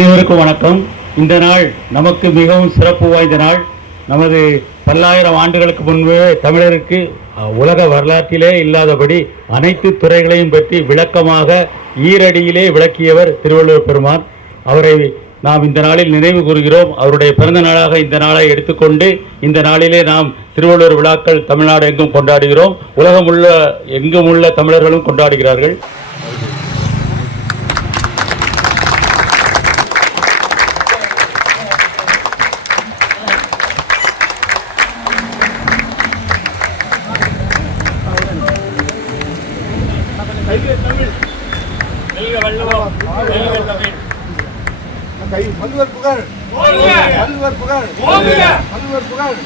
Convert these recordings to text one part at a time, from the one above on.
அனைவருக்கும் வணக்கம். இந்த நாள் நமக்கு மிகவும் சிறப்பு வாய்ந்த நாள். நமது பல்லாயிரம் ஆண்டுகளுக்கு முன்பே தமிழருக்கு உலக வரலாற்றிலே இல்லாதபடி அனைத்து துறைகளையும் பற்றி விளக்கமாக ஈரடியிலே விளக்கியவர் திருவள்ளுவர் பெருமான். அவரை நாம் இந்த நாளில் நினைவு கூறுகிறோம். அவருடைய பிறந்த நாளாக இந்த நாளை எடுத்துக்கொண்டு இந்த நாளிலே நாம் திருவள்ளுவர் விழாக்கள் தமிழ்நாடு எங்கும் கொண்டாடுகிறோம். உலகம் எங்கும் உள்ள தமிழர்களும் கொண்டாடுகிறார்கள். வள்ளுவர் புகழ், வள்ளுவர் புகழ், வள்ளுவர் புகழ்.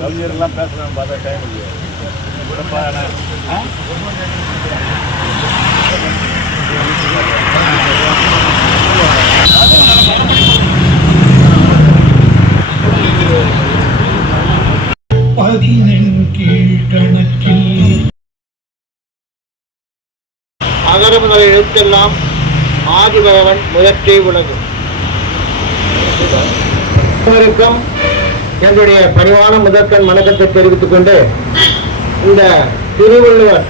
கவிஞர்லாம் பேசலாம் பார்த்தா டைம் இல்லையா? அகர முதல் எழுத்தெல்லாம் ஆதிபகவன் முதற்றே உலகு. அனைவருக்கும் என்னுடைய பணிவான முதற்கண் வணக்கத்தை தெரிவித்துக் கொண்டு இந்த திருவள்ளுவர்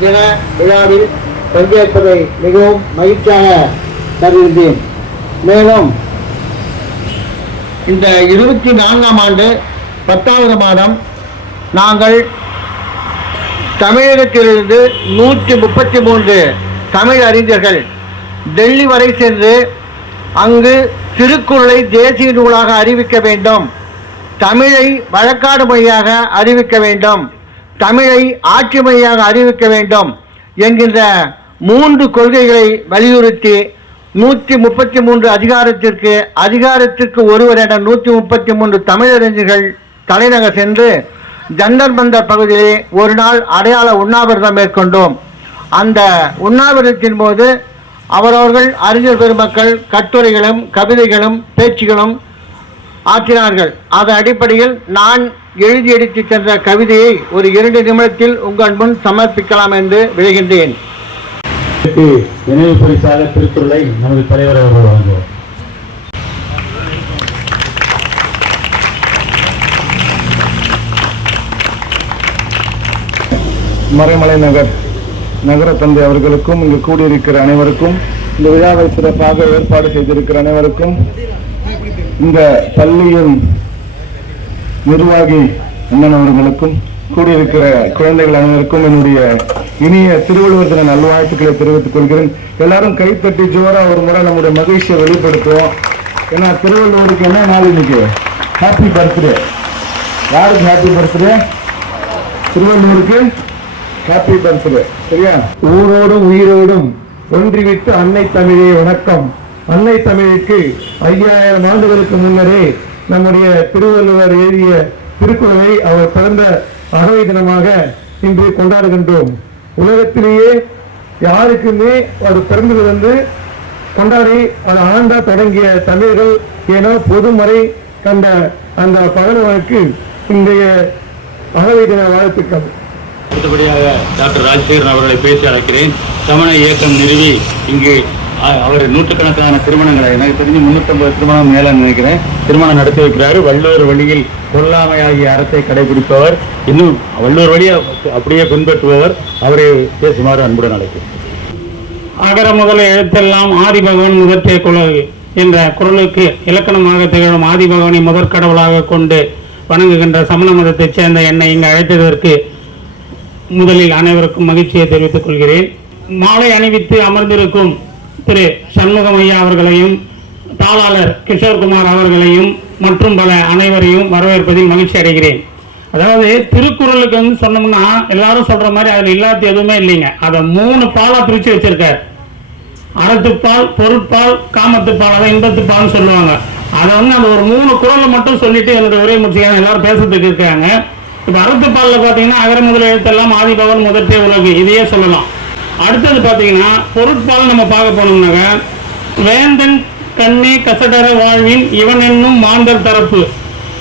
தின விழாவில் பங்கேற்பதை மிகவும் மகிழ்ச்சியாக கருதுகிறேன். மேலும் இந்த 24ஆம் ஆண்டு 10வது மாதம் நாங்கள் தமிழகத்திலிருந்து 133 தமிழ் அறிஞர்கள் டெல்லி வரை சென்று அங்கு திருக்குறளை தேசிய நூலாக அறிவிக்க வேண்டும், தமிழை வழக்காடு மொழியாக அறிவிக்க வேண்டும், தமிழை ஆட்சி மொழியாக அறிவிக்க வேண்டும் என்கின்ற 3 கொள்கைகளை வலியுறுத்தி 133 அதிகாரத்திற்கு ஒருவர் என 133 தமிழறிஞர்கள் தலைநகர் சென்று ஜந்தர் மந்தர் பகுதியிலே ஒரு நாள் அடையாள உண்ணாவிரதம் மேற்கொண்டோம். அந்த உண்ணாவிரதத்தின் போது அவரவர்கள் அறிஞர் பெருமக்கள் கட்டுரைகளும் கவிதைகளும் பேச்சுகளும் ஆற்றினார்கள். அதன் அடிப்படையில் நான் எழுதி எடுத்து சென்ற கவிதையை ஒரு 2 நிமிடத்தில் உங்கள் முன் சமர்ப்பிக்கலாம் என்று விளைகின்றேன். நினைவு பரிசாக திருக்குறளை நமது தலைவர் அவர்கள் வழங்குவார். மறைமலை நகர தந்தை அவர்களுக்கும் இங்கு கூடியிருக்கிற அனைவருக்கும், இந்த விழாவை சிறப்பாக ஏற்பாடு செய்திருக்கிற அனைவருக்கும், இந்த பள்ளியின் நிர்வாகி அண்ணன் அவர்களுக்கும், கூடியிருக்கிற குழந்தைகள் அனைவருக்கும் என்னுடைய இனிய திருவள்ளுவர் தின நல்வாழ்த்துக்களை தெரிவித்துக் கொள்கிறேன். எல்லாரும் கைத்தட்டி ஜோரா ஒரு முறை நம்முடைய மகிழ்ச்சியை வெளிப்படுத்துவோம். ஏன்னா திருவள்ளுவருக்கு என்ன நாள் இன்னைக்கு? Happy birthday. யாருக்கு ஹாப்பி பர்த்டே? திருவள்ளுவருக்கு ஹாப்பி பர்த்டே. சரியா? ஊரோடும் உயிரோடும் ஒன்றிவிட்டு அன்னை தமிழே வணக்கம். அன்னை தமிழுக்கு 5000 ஆண்டுகளுக்கு முன்னரே நம்முடைய திருவள்ளுவர் எழுதிய திருக்குறளை அவர் பிறந்த அகவை தினமாக இன்று கொண்டாடுகின்றோம். உலகத்திலேயே யாருக்குமே ஒரு பிறந்தது கொண்டாடி அது ஆண்டா தொடங்கிய தமிழர்கள் ஏனோ பொதுமறை கண்ட அந்த பகலவனுக்கு இன்றைய அகவை தின வாழ்த்துக்கள். அடுத்தபடியாக டாக்டர் ராஜசேகரன் அவர்களை பேசி அழைக்கிறேன். சமண இயக்கம் நிறுவி இங்கு அவர் நூற்றுக்கணக்கான திருமணங்களை, எனக்கு தெரிஞ்சு 350 திருமணம் மேல நினைக்கிறேன், திருமணம் நடத்தி வைக்கிறாரு. வள்ளுவர் வழியில் கொல்லாமை ஆகிய அறத்தை கடைபிடிப்பவர், இன்னும் வள்ளுவர் வழியை அப்படியே பின்பற்றுபவர். அவரை பேசுமாறு அன்புடன் அழைக்கிறேன். அகர முதல எழுத்தெல்லாம் ஆதிபகவன் முதற்றே உலகு என்ற குறளுக்கு இலக்கணமாக திகழும் ஆதிபகவனை முதற்கடவுளாக கொண்டு வணங்குகின்ற சமண மதத்தைச் சேர்ந்த என்னை இங்கு அழைத்ததற்கு முதலில் அனைவருக்கும் மகிழ்ச்சியை தெரிவித்துக் கொள்கிறேன். மாலை அணிவித்து அமர்ந்திருக்கும் திரு சண்முகம் ஐயா அவர்களையும், தாளாளர் கிஷோர்குமார் அவர்களையும் மற்றும் பல அனைவரையும் வரவேற்பதில் மகிழ்ச்சி அடைகிறேன். அதாவது திருக்குறளுக்கு வந்து சொன்னோம்னா எல்லாரும் சொல்ற மாதிரி அதுல இல்லாத எதுவுமே இல்லைங்க. அதை 3 பாலா பிரிச்சு வச்சிருக்காரு. அறத்துப்பால், பொருட்பால், காமத்துப்பால், அதை இன்பத்துப்பால்னு சொல்லுவாங்க. அதை வந்து அந்த ஒரு 3 குறளை மட்டும் சொல்லிட்டு என்னுடைய உரையை முடிச்சுக்காங்க. எல்லாரும் பேசுறதுக்கு இருக்காங்க. இப்ப அறத்துப்பால்ல பாத்தீங்கன்னா அகர முதல் எழுத்தெல்லாம் ஆதிபகவன் முதற்றே உலகு, இதையே சொல்லலாம். அடுத்தது பாத்தீங்கன்னா பொருட்பால் நம்ம பார்க்க போனோம்னாக்க வேந்தன் கண்ணே கசடர வாழ்வின் இவன் என்னும் மாந்தர் தரப்பு.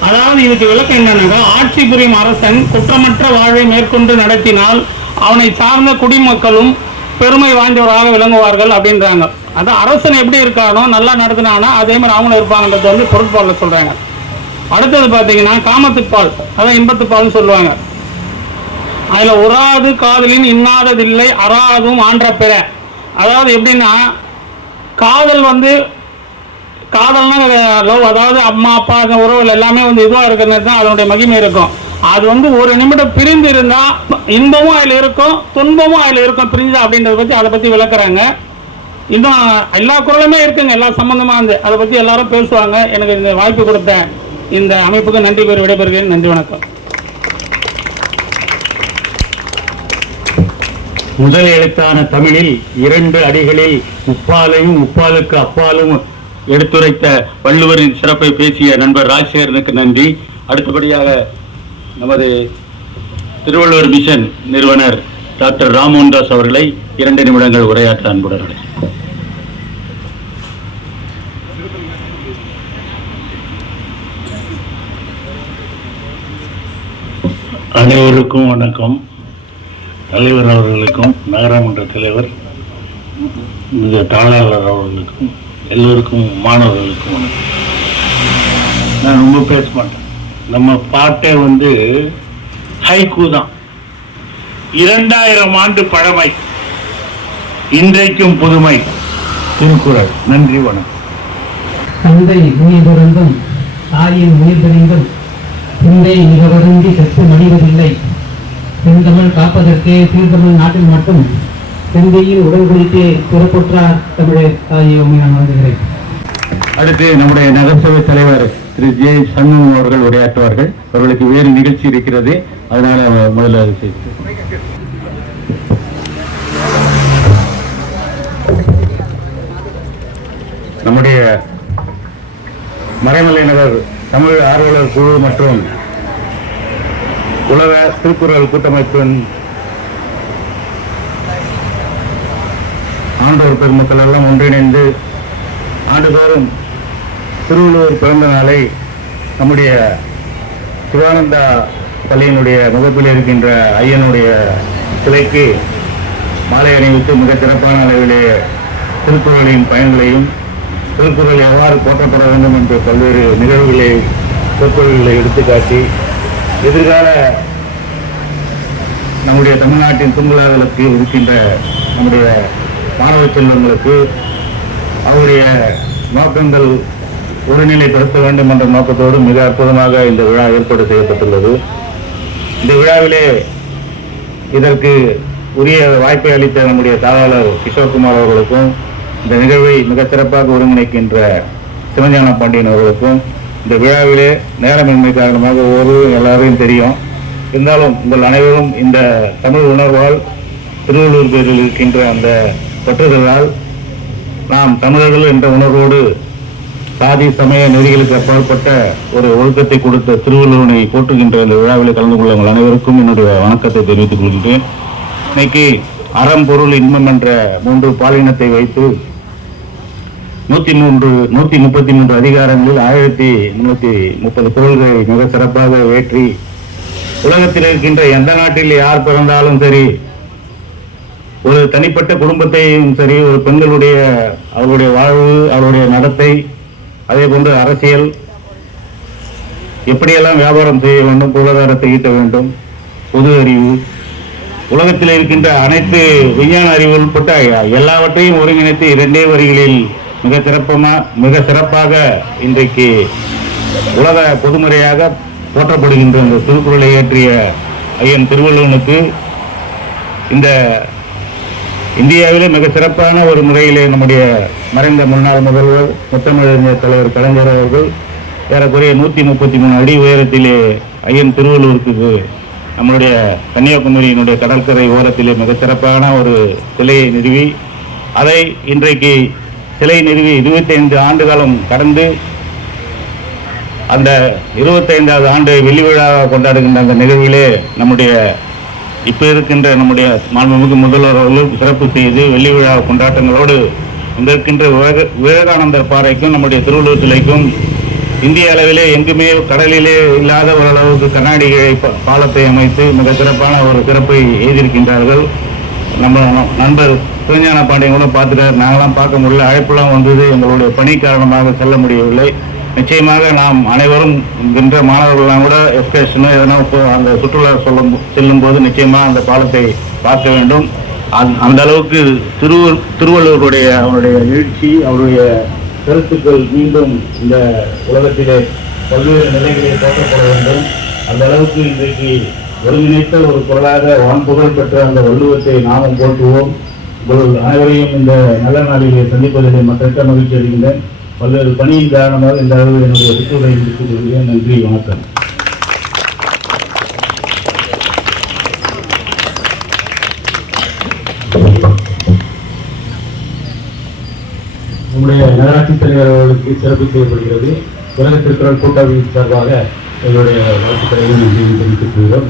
அதாவது இதுக்கு விளக்கம் என்னன்னாக்கா, ஆட்சி புரியும் அரசன் குற்றமற்ற வாழ்வை மேற்கொண்டு நடத்தினால் அவனை சார்ந்த குடிமக்களும் பெருமை வாய்ந்தவராக விளங்குவார்கள் அப்படின்றாங்க. அதான் அரசன் எப்படி இருக்கானோ நல்லா நடத்தினானா அதே மாதிரி அவங்களும் இருப்பாங்கன்றது வந்து பொருட்பாலில் சொல்றாங்க. அடுத்தது பார்த்தீங்கன்னா காமத்துப்பால், அதான் இன்பத்துப்பால்னு சொல்லுவாங்க. அதுல உறாது காதலின் இன்னாததில்லை அறாதும் ஆன்ற பிற. அதாவது எப்படின்னா காதல் வந்து காதல்னா லவ், அதாவது அம்மா அப்பா உறவுகள் எல்லாமே வந்து இதுவாக இருக்கிறது தான் அதனுடைய மகிமை இருக்கும். அது வந்து ஒரு நிமிடம் பிரிந்து இருந்தா இன்பமும் அதில் இருக்கும், துன்பமும் அதில் இருக்கும் பிரிஞ்சு அப்படின்றத பற்றி அதை பற்றி விளக்குறாங்க. இன்னும் எல்லா குரலுமே இருக்குங்க, எல்லா சம்பந்தமா இருந்து அதை பற்றி எல்லாரும் பேசுவாங்க. எனக்கு இந்த வாய்ப்பு கொடுத்த இந்த அமைப்புக்கு நன்றி கூறி விடைபெறுகிறேன். நன்றி, வணக்கம். முதல் எழுத்தான தமிழில் 2 அடிகளில் உப்பாலையும் உப்பாலுக்கு அப்பாலும் எடுத்துரைத்த வள்ளுவரின் சிறப்பை பேசிய நண்பர் ராஜசேகரனுக்கு நன்றி. அடுத்தபடியாக நமது திருவள்ளுவர் மிஷன் நிறுவனர் டாக்டர் ராமோகன்தாஸ் அவர்களை 2 நிமிடங்கள் உரையாற்ற அன்புடன். அனைவருக்கும் வணக்கம். தலைவர் அவர்களுக்கும், நகரமன்ற தலைவர், தாளாளர் அவர்களுக்கும், எல்லோருக்கும், மாணவர்களுக்கும் வணக்கம். நான் ரொம்ப பேச மாட்டேன். நம்ம பாட்டே வந்து ஹைக்கூ தான். 2000 ஆண்டு பழமை, இன்றைக்கும் புதுமை, திருக்குறள். நன்றி, வணக்கம். தந்தை உயிர் துறந்தும் தாயின் உயிர் பிரிந்தும் சிந்தை மிக வருந்தி செத்து மடிவதில்லை. செந்தமிழ் காப்பதற்கே சீர்தமிழ் நாட்டில் மட்டும் செந்தையில் உடல் குறித்தே புறப்பொற்றார் தமிழே தாயை நான் வாழ்கிறேன். அடுத்து நம்முடைய நகரசபை தலைவர் திரு ஜே சண்முகம் அவர்கள் உரையாற்றுவார்கள். அவர்களுக்கு வேறு நிகழ்ச்சி இருக்கிறது, அதனால முதல்ல அது செய்து. நம்முடைய மறைமலை நகர் தமிழ் ஆர்வலர் குழு மற்றும் உலக திருக்குறள் கூட்டமைப்பின் ஆண்டோர் பெருமக்கள் எல்லாம் ஒன்றிணைந்து ஆண்டுதோறும் திருவள்ளுவர் பிறந்த நாளை நம்முடைய சிவானந்தா பள்ளியினுடைய முகப்பில் இருக்கின்ற ஐயனுடைய சிலைக்கு மாலை அணிவித்து மிக சிறப்பான அளவிலே திருக்குறளின் பயன்களையும் திருக்குறள் எவ்வாறு போற்றப்பட வேண்டும் என்ற பல்வேறு நிகழ்வுகளை சொற்பொழிவுகளை எடுத்துக்காட்டி எதிர்கால நம்முடைய தமிழ்நாட்டின் துங்குலாதலத்தில் இருக்கின்ற நம்முடைய மாணவ செல்வங்களுக்கு அவருடைய நோக்கங்கள் ஒருநிலைப்படுத்த வேண்டும் என்ற நோக்கத்தோடு மிக அற்புதமாக இந்த விழா ஏற்பாடு செய்யப்பட்டுள்ளது. இந்த விழாவிலே இதற்கு உரிய வாய்ப்பை அளித்த நம்முடைய தாளாளர் கிஷோர்குமார் அவர்களுக்கும், இந்த நிகழ்வை மிக சிறப்பாக ஒருங்கிணைக்கின்ற சிவஞான பாண்டியன் அவர்களுக்கும், இந்த விழாவிலே நேரமின்மை காரணமாக எல்லாரையும் தெரியும், இருந்தாலும் உங்கள் அனைவரும் இந்த தமிழ் உணர்வால் திருவள்ளுவர் பேரில் இருக்கின்ற அந்த பற்றுதலால் நாம் தமிழர்கள் என்ற உணர்வோடு சாதி சமய நெறிகளுக்கு அப்பாற்பட்ட ஒரு ஒழுக்கத்தை கொடுத்த திருவள்ளுவனை போற்றுகின்ற இந்த விழாவில் கலந்து கொள்ள உங்கள் அனைவருக்கும் என்னுடைய வணக்கத்தை தெரிவித்துக் கொள்கின்றேன். இன்னைக்கு அறம் பொருள் இன்பம் என்ற 3 பாலினத்தை வைத்து 133 அதிகாரங்களில் 1330 குறள்களை மிக சிறப்பாக ஏற்றி உலகத்தில் இருக்கின்ற எந்த நாட்டில் யார் பிறந்தாலும் சரி, ஒரு தனிப்பட்ட குடும்பத்தையும் சரி, ஒரு பெண்களுடைய அவருடைய வாழ்வு, அவருடைய நடத்தை, அதே போன்று அரசியல், எப்படியெல்லாம் வியாபாரம் செய்ய வேண்டும், பொருளாதாரத்தை ஈட்ட வேண்டும், பொது அறிவு, உலகத்தில் இருக்கின்ற அனைத்து விஞ்ஞான அறிவு உட்பட்ட எல்லாவற்றையும் ஒருங்கிணைத்து 2 வரிகளில் மிக சிறப்பாக இன்றைக்கு உலக பொதுமுறையாக போற்றப்படுகின்ற இந்த திருக்குறளை இயற்றிய ஐயன் திருவள்ளுவனுக்கு இந்த இந்தியாவிலே மிக சிறப்பான ஒரு முறையிலே நம்முடைய மறைந்த முன்னாள் முதல்வர் முத்தமிழறிஞர் தலைவர் கலைஞர் அவர்கள் ஏறக்குறைய 133 அடி உயரத்திலே ஐயன் திருவள்ளுவருக்கு நம்மளுடைய கன்னியாகுமரியினுடைய கடற்கரை ஓரத்திலே மிக சிறப்பான ஒரு சிலையை நிறுவி அதை இன்றைக்கு சிலை நிறுவி 25 ஆண்டு காலம் கடந்து அந்த 25வது ஆண்டு வெள்ளி விழாவாக கொண்டாடுகின்ற அந்த நிகழ்விலே நம்முடைய இப்போ இருக்கின்ற நம்முடைய மாண்புமிகு முதல்வர் அவர்களும் சிறப்பு செய்து வெள்ளி விழா கொண்டாட்டங்களோடு இங்க இருக்கின்ற விவேகானந்தர் பாறைக்கும் நம்முடைய திருவள்ளுவர் சிலைக்கும் இந்திய அளவிலே எங்குமே கடலிலே இல்லாத ஓரளவுக்கு கண்ணாடி பாலத்தை அமைத்து மிக சிறப்பான ஒரு சிறப்பை எழுதியிருக்கின்றார்கள். நம்ம நண்பர் சிவஞான பாண்டியன் கூட பார்த்துட்டார். நாங்களாம் பார்க்க முடியல, அழைப்பெல்லாம் வந்தது, எங்களுடைய பணி காரணமாக செல்ல முடியவில்லை. நிச்சயமாக நாம் அனைவரும் இங்கின்ற மாணவர்கள்லாம் கூட எஸ்கர்ஷனு எதனா அந்த சுற்றுலா செல்லும் போது நிச்சயமாக அந்த பாலத்தை பார்க்க வேண்டும். அந்த அளவுக்கு திருவள்ளுவருடைய அவருடைய எழுச்சி, அவருடைய கருத்துக்கள் மீண்டும் இந்த உலகத்திலே பல்வேறு நிலைகளில் போற்றப்பட வேண்டும். அந்த அளவுக்கு இன்றைக்கு ஒருங்கிணைத்த ஒரு குரலாக வான்புகழ் பெற்ற அந்த வள்ளுவத்தை நாமும் போற்றுவோம். உங்கள் அனைவரையும் இந்த நல்ல நாளிலே சந்திப்பதிலே மற்ற மகிழ்ச்சி அடைகின்றேன். பல்வேறு பணியின் காரணமாக இந்த அளவு என்னுடைய சுற்றுரை முடித்துக் கொள்கிறேன். நன்றி, வணக்கம். நம்முடைய நகராட்சி தலைவர் அவர்களுக்கு சிறப்பு செய்யப்படுகிறது. உலக திருக்குறள் கூட்டமைப்பின் சார்பாக எங்களுடைய வாழ்த்துக்களையும் நன்றியும் தெரிவித்துக் கொள்கிறோம்.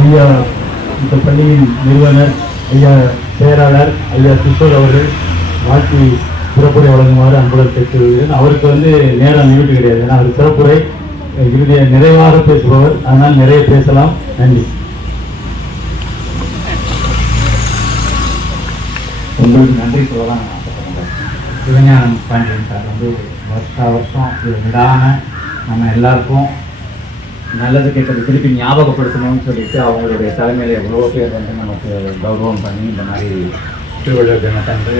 ஐயா இந்த பள்ளியின் நிறுவனர் ஐயா செயலாளர் ஐயா கிஷோர் அவர்கள் வாழ்த்தி சிறப்புரை வழங்குமாறு அன்புடன் கேட்டுக்கொள்கிறேன். அவருக்கு நேரம் நிமிட்டு கிடையாது, ஏன்னா அவர் சிறப்புரை இறுதிய நிறைவாக பேசுபவர், அதனால் நிறைய பேசலாம். நன்றி. உங்களுக்கு நன்றி சொல்லலாம் ஆசைப்படுறேன். சிவஞானம் பாண்டியன் சார் வருஷம் இது விடாமல் நம்ம எல்லாருக்கும் நல்லது கேட்டது திருப்பி ஞாபகப்படுத்தணும்னு சொல்லிட்டு அவங்களுடைய தலைமையில் எவ்வளோ பேர் நமக்கு கௌரவம் பண்ணி இந்த மாதிரி திருவள்ளுவர் தினத்தன்று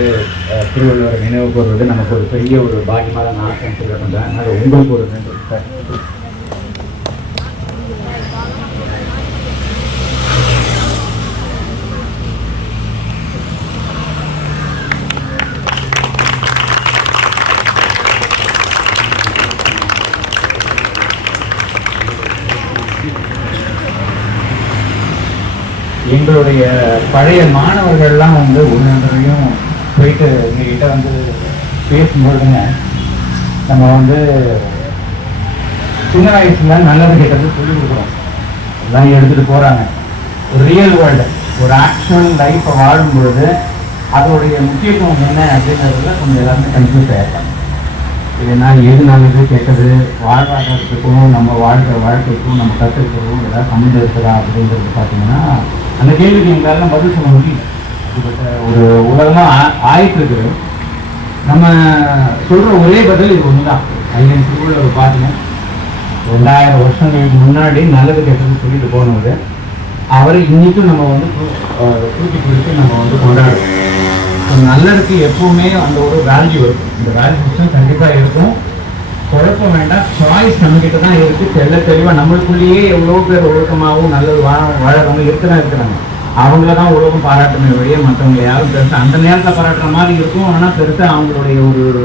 திருவள்ளுவரை நினைவு கூறுவது நமக்கு ஒரு பெரிய ஒரு பாக்கியமாக நான் கன்சிடர் பண்ணுறேன். அதனால் உங்களுக்கு ஒரு நன்றி சார். எங்களுடைய பழைய மாணவர்கள்லாம் ஒவ்வொன்றையும் போயிட்டு எங்ககிட்ட பேசும்பொழுதுங்க, நம்ம சின்ன வயசுல நல்லது கெட்டது சொல்லிக் கொடுக்குறோம், எல்லாம் எடுத்துகிட்டு போகிறாங்க. ஒரு ரியல் வேர்ல்டு, ஒரு ஆக்சுவல் லைஃப்பை வாழும் பொழுது அதோடைய முக்கியத்துவம் என்ன அப்படிங்கிறதுல கொஞ்சம் எல்லாருமே கன்ஃபியூஸ் ஆகிடலாம். ஏன்னா எது நல்லது கெட்டது, வாழ்வாதாரத்துக்கும் நம்ம வாழ்க்கைக்கும் நம்ம கற்றுக்கிறதுக்கும் ஏதாவது சம்மந்தம் இருக்குதா அப்படிங்கிறது பார்த்தீங்கன்னா அந்த கேள்விக்கு எங்களால் பதில் சொல்ல முடியும். அப்படிப்பட்ட ஒரு உலகமாக ஆயிட்டு இருக்குது. நம்ம சொல்கிற ஒரே பதில் இது ஒன்று தான். ஐயன் திருவள்ளுவர் பார்த்தீங்கன்னா 2000 வருஷங்களுக்கு முன்னாடி நல்லது கெட்டது சொல்லிட்டு போனவர், அவரை இன்னைக்கும் நம்ம தூக்கி பிடிச்சி நம்ம கொண்டாடுறோம். நல்லதுக்கு எப்பவுமே அந்த ஒரு வேல்யூ இருக்கும். இந்த வேல்யூ சிஸ்டம் கண்டிப்பாக இருக்கும், குழப்பம் வேண்டாம். சாய்ஸ் நம்மகிட்ட தான் இருக்குது. தெளிவாக நம்மளுக்குள்ளேயே எவ்வளோ பேர் ஒழுக்கமாகவும் நல்லது வாழறவங்க இருக்கிறாங்க. அவங்கள தான் உலகம் பாராட்டுமே வழியே மற்றவங்க யாரும் பெருசாக அந்த நேரத்தில் பாராட்டுற மாதிரி இருக்கும். ஆனால் பெருசாக அவங்களுடைய ஒரு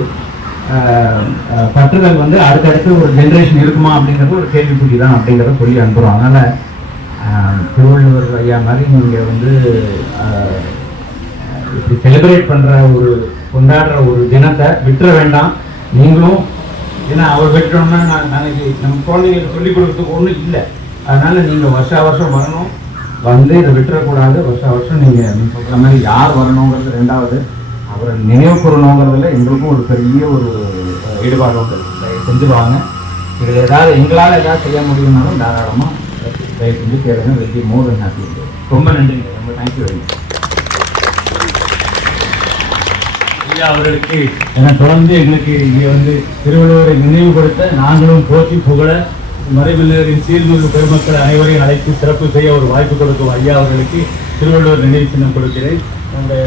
பற்றுதல் அடுத்தடுத்து ஒரு ஜென்ரேஷன் இருக்குமா அப்படிங்கிறது ஒரு கேள்விக்குறி தான் அப்படிங்கிறத சொல்லி அனுப்புகிறோம். அதனால் திருவள்ளுவர் ஐயா மாதிரி நீங்கள் இப்படி செலிப்ரேட் பண்ணுற ஒரு கொண்டாடுற ஒரு தினத்தை விட்டுற வேண்டாம் நீங்களும். ஏன்னா அவர் விட்டுறோம்னா நாளைக்கு நம்ம குழந்தைங்களுக்கு சொல்லிக் கொடுக்கறதுக்கு ஒன்றும் இல்லை. அதனால நீங்கள் வருஷம் வரணும், இதை விட்டுறக்கூடாது. வருஷம் நீங்கள் சொல்கிற மாதிரி யார் வரணுங்கிறது ரெண்டாவது, அவரை நினைவு கூறணுங்கிறதுல எங்களுக்கும் ஒரு பெரிய ஒரு ஈடுபாடு உண்டு. செஞ்சு வாங்க. இதில் எங்களால் ஏதாவது செய்ய முடியும்னாலும் தாராளமாக தயவு செஞ்சு கேளுங்க. வெரி மோர் தென் ஹாப்பி. ரொம்ப நன்றிங்க. ரொம்ப தேங்க்யூ வெரி மச். ஐயா அவர்களுக்கு என தொடர்ந்து எங்களுக்கு இங்கே வந்து திருவள்ளுவரை நினைவுபடுத்த நாங்களும் போற்றி புகழ மறைவில்லரின் சீர்மிகு பெருமக்கள் அனைவரையும் அழைத்து சிறப்பு செய்ய ஒரு வாய்ப்பு கொடுக்கும் ஐயா அவர்களுக்கு திருவள்ளுவர் நினைவு சின்னம் கொடுக்கிறேன். நம்முடைய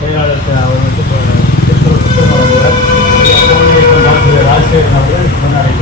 செயலாளர் அவர்களுக்கு ராஜசேகரன் அவர்கள் கொண்டாடி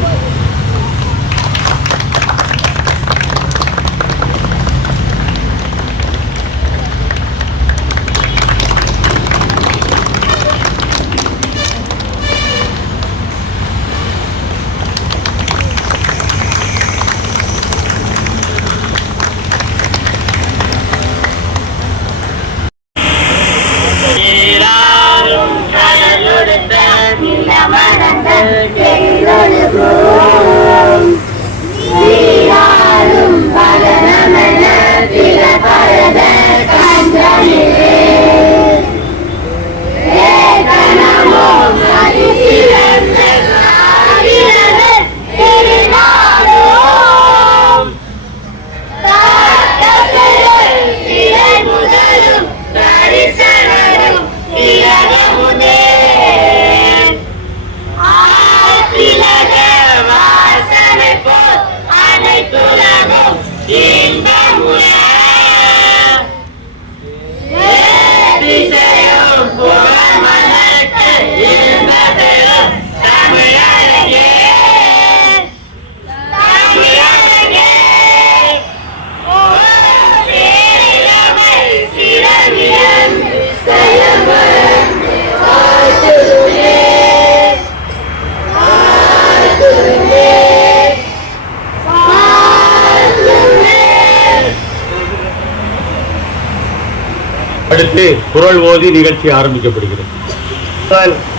அடுத்து குறள் ஓதி நிகழ்ச்சி ஆரம்பிக்கப்படுகிறது.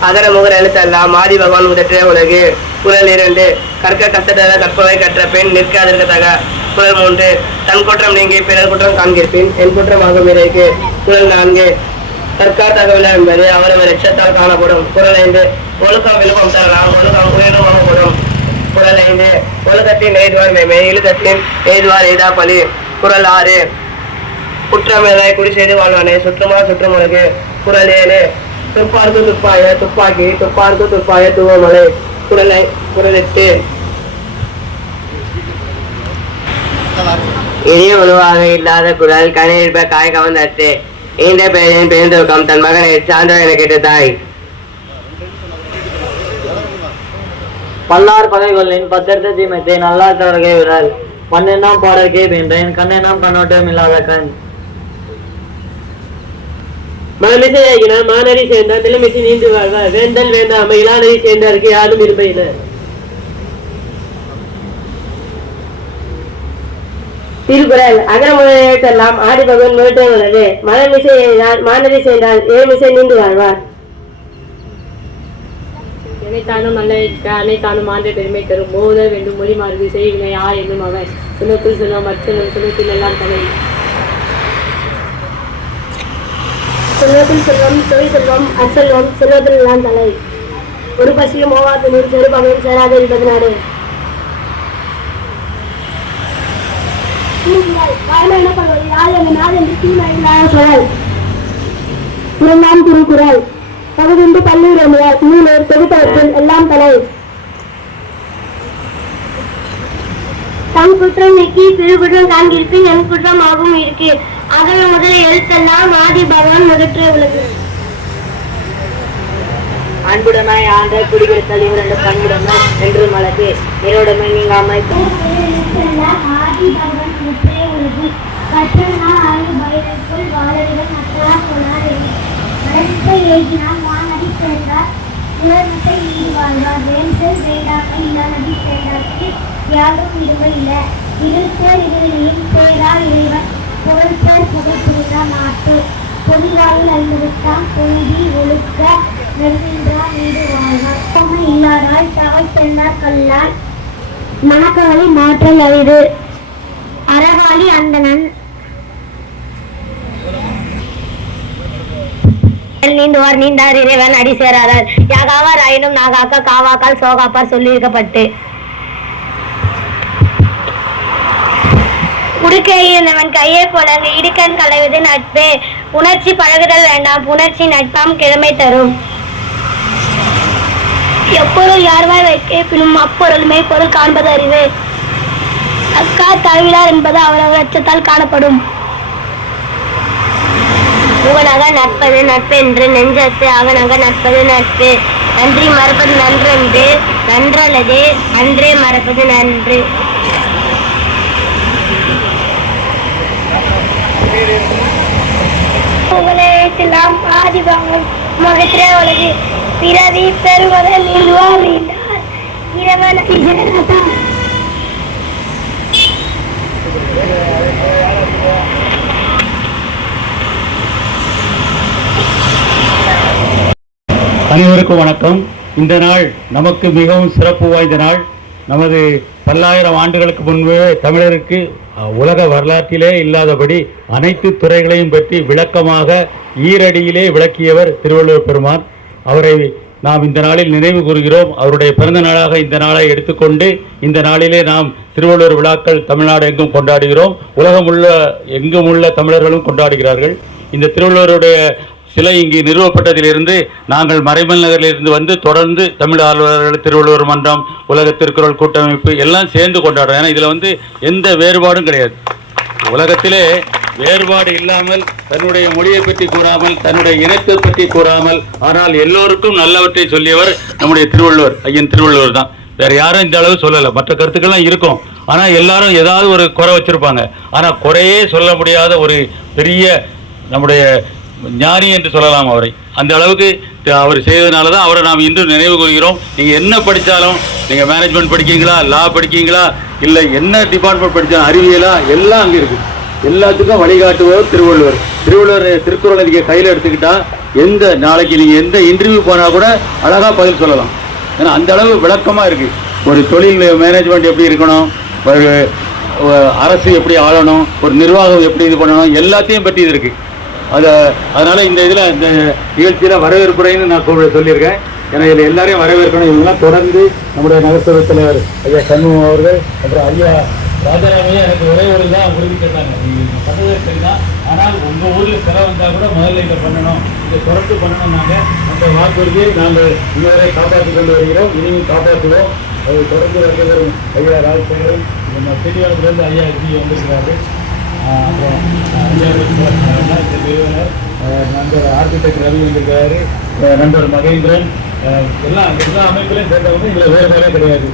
அதர முகர் எழுத்தெல்லாம் ஆதி பகவான் முதற்றே உலகு. குறள் 2 கற்க கசடர கற்பவை கற்ற பெண் நிற்க அதற்கத்தக. குறள் 3 தன் குற்றம் நீங்கி பிறர் குற்றம் காண்கிற்பின் என் குற்றமாகும் இறைக்கு. குறள் 4 தற்கார் தகவல் என்பது அவரவர் எச்சத்தால் காணப்படும். குறள் 5 ஒழுக்கம் விழுப்பம் தரலாம் ஒழுக்கம் உயிரும் வாங்கப்படும். குறள் 5 ஒழுக்கத்தின் எய்துவார் மேமை இழுக்கத்தின் எய்துவார் எய்தா பலி. குறள் 6 குற்றமேலை குடி செய்து வாழ்வானே சுற்றுமா சுற்றும் உலகு. குறள் 7 துப்பார்க்கு துப்பாய துப்பாக்கி துப்பார்க்கு துப்பாய தூவமலை. குறள் 8 இனிய உணவாக இல்லாத குறள் கணிப்ப காய் கவர்ந்தட்டு. ஈன்ற பெயரின் பெருந்தூக்கம் தன் மகனை சான்றோர் என கேட்ட தாய். பல்லார் பகை கொள்ளின் பத்தெடுத்த தீமத்தை நல்லார் தவறுகை விரல். மண்ணெண்ணாம் பாடற்கே வென்றேன் கண்ணெண்ணாம் கண்ணோட்டம் இல்லாத கண். மனமிசையாகினார் மானடி சேர்ந்தார் நிலைமிசை நீண்டு வாழ்வார். வேந்தல் வேண்டாமை இளாநடி சேர்ந்தாருக்கு யாரும் இருப்பையினர். திருக்குறள் அகர முதல் எழுத்தெல்லாம் ஆதி பகவன் முகற்றே உள்ளது. மனமிசை எழுதினார் மானடி சேர்ந்தார் ஏமிசை நீண்டு வாழ்வார். எனைத்தானும் நல்ல அனைத்தானும் ஆண்ட பெருமை தரும். மோதல் வேண்டும் மொழி மாறுது செய்வினை என்னும் அவன் சுனத்தில் சொல்லும் அச்சனும் சுனத்தில் எல்லாம் தலை. செல்வத்தில் செல்வம் தொழில் செல்வம் அச்செல்வம் செல்வத்தில் எல்லாம் தலை. ஒரு பசியும் ஓவாது நீர் செருபகையும் சேராத 24. திருக்குறள் பகுதிண்டு பல்லூர் நூலர் தொகுப்பவற்றில் எல்லாம் தலை. தன் குற்றம் நீக்கி திருக்குற்றம் காண்கிற்பின் என் குற்றம் ஆகும் இருக்கு. அகர முதல் எழுத்தெல்லாம் ஆதி பகவான் முதற்றே உள்ளது. அன்புடமை ஆண்ட குடிகிருத்தல் இவரண்டு பண்புடைமை என்று மலக்கு நீரோடமை நீங்காமை. ஆதி பகவான் முதற்றே உள்ளது. கற்றனா ஆய்வு பயிரக்குள் வாழறிகள் மற்றா போனார். மனத்தை எழுதினால் வானதி சேர்ந்தார் உலகத்தை ஈடு வாழ்வார். வேந்தல் வேண்டாமை இல்லாநதி சேர்ந்தார்க்கு யாரும் இருமை இல்லை. இருள்பேர் இருளின் பேரால் இறைவன் புகழ்பேர் புகழ் புரிந்தார் நாட்டு. பொதிவாயில் ஐம்பதுத்தான் பொழுதி ஒழுக்க நெருங்கின்றார் வீடு வாழ்வார். பொம்மை இல்லாதால் தாய் சென்றார் கல்லால் மணக்கவலை மாற்றல் அரிது. அறகாலி அந்தணன் நீந்துவார் நீண்டார் இறைவன் அடி சேராதார். யாகாவார் ஆயினும் நாகாக்க காவாக்கால் சோகாப்பார் சொல்லியிருக்கப்பட்டு. உடுக்கை இருந்தவன் கையை போலங்க இடுக்கண் களைவது நட்பே. உணர்ச்சி பழகுதல் வேண்டாம் புணர்ச்சி நட்பாம் கிழமை தரும். எப்பொருள் யார்வாய் வைக்க பின்னும் அப்பொருள் மெய்ப்பொருள் காண்பது அறிவு. அக்கா தழுவிலார் என்பது அவரவர் அச்சத்தால் காணப்படும். முகனாக நட்பது நட்பு என்று நெஞ்சத்து அவனாக நட்பது நட்பு. நன்றி மறப்பது நன்றன்று நன்றல்லது அன்றே மறப்பது நன்று. உலகெல்லாம் ஆதிபாகம் முகத்திலே உலகு பிறவி பெறுவதில் நீண்டுவார் நீண்டார் இறைவன் அனைவருக்கும் வணக்கம். இந்த நாள் நமக்கு மிகவும் சிறப்பு வாய்ந்த நாள். நமது பல்லாயிரம் ஆண்டுகளுக்கு முன்பே தமிழருக்கு உலக வரலாற்றிலே இல்லாதபடி அனைத்து துறைகளையும் பற்றி விளக்கமாக ஈரடியிலே விளக்கியவர் திருவள்ளுவர் பெருமான். அவரை நாம் இந்த நாளில் நினைவு கூறுகிறோம். அவருடைய பிறந்த நாளாக இந்த நாளை எடுத்துக்கொண்டு இந்த நாளிலே நாம் திருவள்ளுவர் விழாக்கள் தமிழ்நாடு எங்கும் கொண்டாடுகிறோம். எங்கும் உள்ள தமிழர்களும் கொண்டாடுகிறார்கள். இந்த திருவள்ளுவருடைய சிலை இங்கு நிறுவப்பட்டதிலிருந்து நாங்கள் மறைமல் நகரிலிருந்து வந்து தொடர்ந்து தமிழ் ஆர்வலர்கள், திருவள்ளுவர் மன்றம், உலக திருக்குறள் கூட்டமைப்பு எல்லாம் சேர்ந்து கொண்டாடுறோம். ஏன்னா இதில் எந்த வேறுபாடும் கிடையாது. உலகத்திலே வேறுபாடு இல்லாமல் தன்னுடைய மொழியை பற்றி கூறாமல் தன்னுடைய இனத்தை பற்றி கூறாமல் ஆனால் எல்லோருக்கும் நல்லவற்றை சொல்லியவர் நம்முடைய திருவள்ளுவர், ஐயன் திருவள்ளுவர் தான். வேற யாரும் இந்த அளவு சொல்லலை. மற்ற கருத்துக்கள்லாம் இருக்கும், ஆனால் எல்லாரும் ஏதாவது ஒரு குறை வச்சிருப்பாங்க. ஆனால் குறையே சொல்ல முடியாத ஒரு பெரிய நம்முடைய ஞானி என்று சொல்லலாம் அவரை. அந்த அளவுக்கு அவர் செய்ததுனால தான் அவரை நாம் இன்று நினைவு கூறுகிறோம். நீங்கள் என்ன படித்தாலும், நீங்கள் மேனேஜ்மெண்ட் படிக்கீங்களா, லா படிக்கீங்களா, இல்லை என்ன டிபார்ட்மெண்ட் படித்தாலும், அறிவியலா, எல்லாம் அங்கே இருக்குது. எல்லாத்துக்கும் வழிகாட்டுவோர் திருவள்ளுவர். திருவள்ளுவர் திருக்குறளை நீங்கள் கையில் எடுத்துக்கிட்டால் எந்த நாளைக்கு நீங்கள் எந்த இன்டர்வியூ போனால் கூட அழகாக பதில் சொல்லலாம். ஏன்னா அந்த அளவு விளக்கமாக இருக்குது. ஒரு தொழில் மேனேஜ்மெண்ட் எப்படி இருக்கணும், ஒரு அரசு எப்படி ஆளணும், ஒரு நிர்வாகம் எப்படி இது பண்ணணும், எல்லாத்தையும் பற்றி இது இருக்குது. அதனால் இந்த இதில் இந்த நிகழ்ச்சியில் வரவேற்புரைன்னு நான் சொல்லியிருக்கேன். ஏன்னா இதில் எல்லாரையும் வரவேற்கணும். இவங்கெல்லாம் தொடர்ந்து நம்முடைய நகர்ப்புற தலைவர் ஐயா சண்முகம் அவர்கள், அப்புறம் ஐயா ராஜாராமையா எனக்கு ஒரே ஒரு தான் உறுதி கேட்டாங்க, நீங்கள் பண்ணதே சரிதான், ஆனால் உங்கள் ஊரில் செலவு வந்தால் கூட முதல்ல இதை பண்ணணும், இதை தொடர்ந்து பண்ணணும். நாங்கள் அந்த வாக்குறுதியை நாங்கள் இதுவரை காப்பாற்றி கொண்டு வருகிறோம், இனியும் காப்பாற்றுவோம். அது தொடர்ந்து வரும் ஐயா ராஜசேகரன், நம்ம பெரியவரத்துலேருந்து ஐயா ஜி வந்திருக்கிறார்கள். அப்புறம் நிறுவனர் நண்பர் ஆர்கிடெக்ட் ரவி வந்திருக்காரு, நண்பர் மகேந்திரன், எல்லா அமைப்பிலையும் சேர்ந்தவங்க இதில் வேறு வேலையே கிடையாது.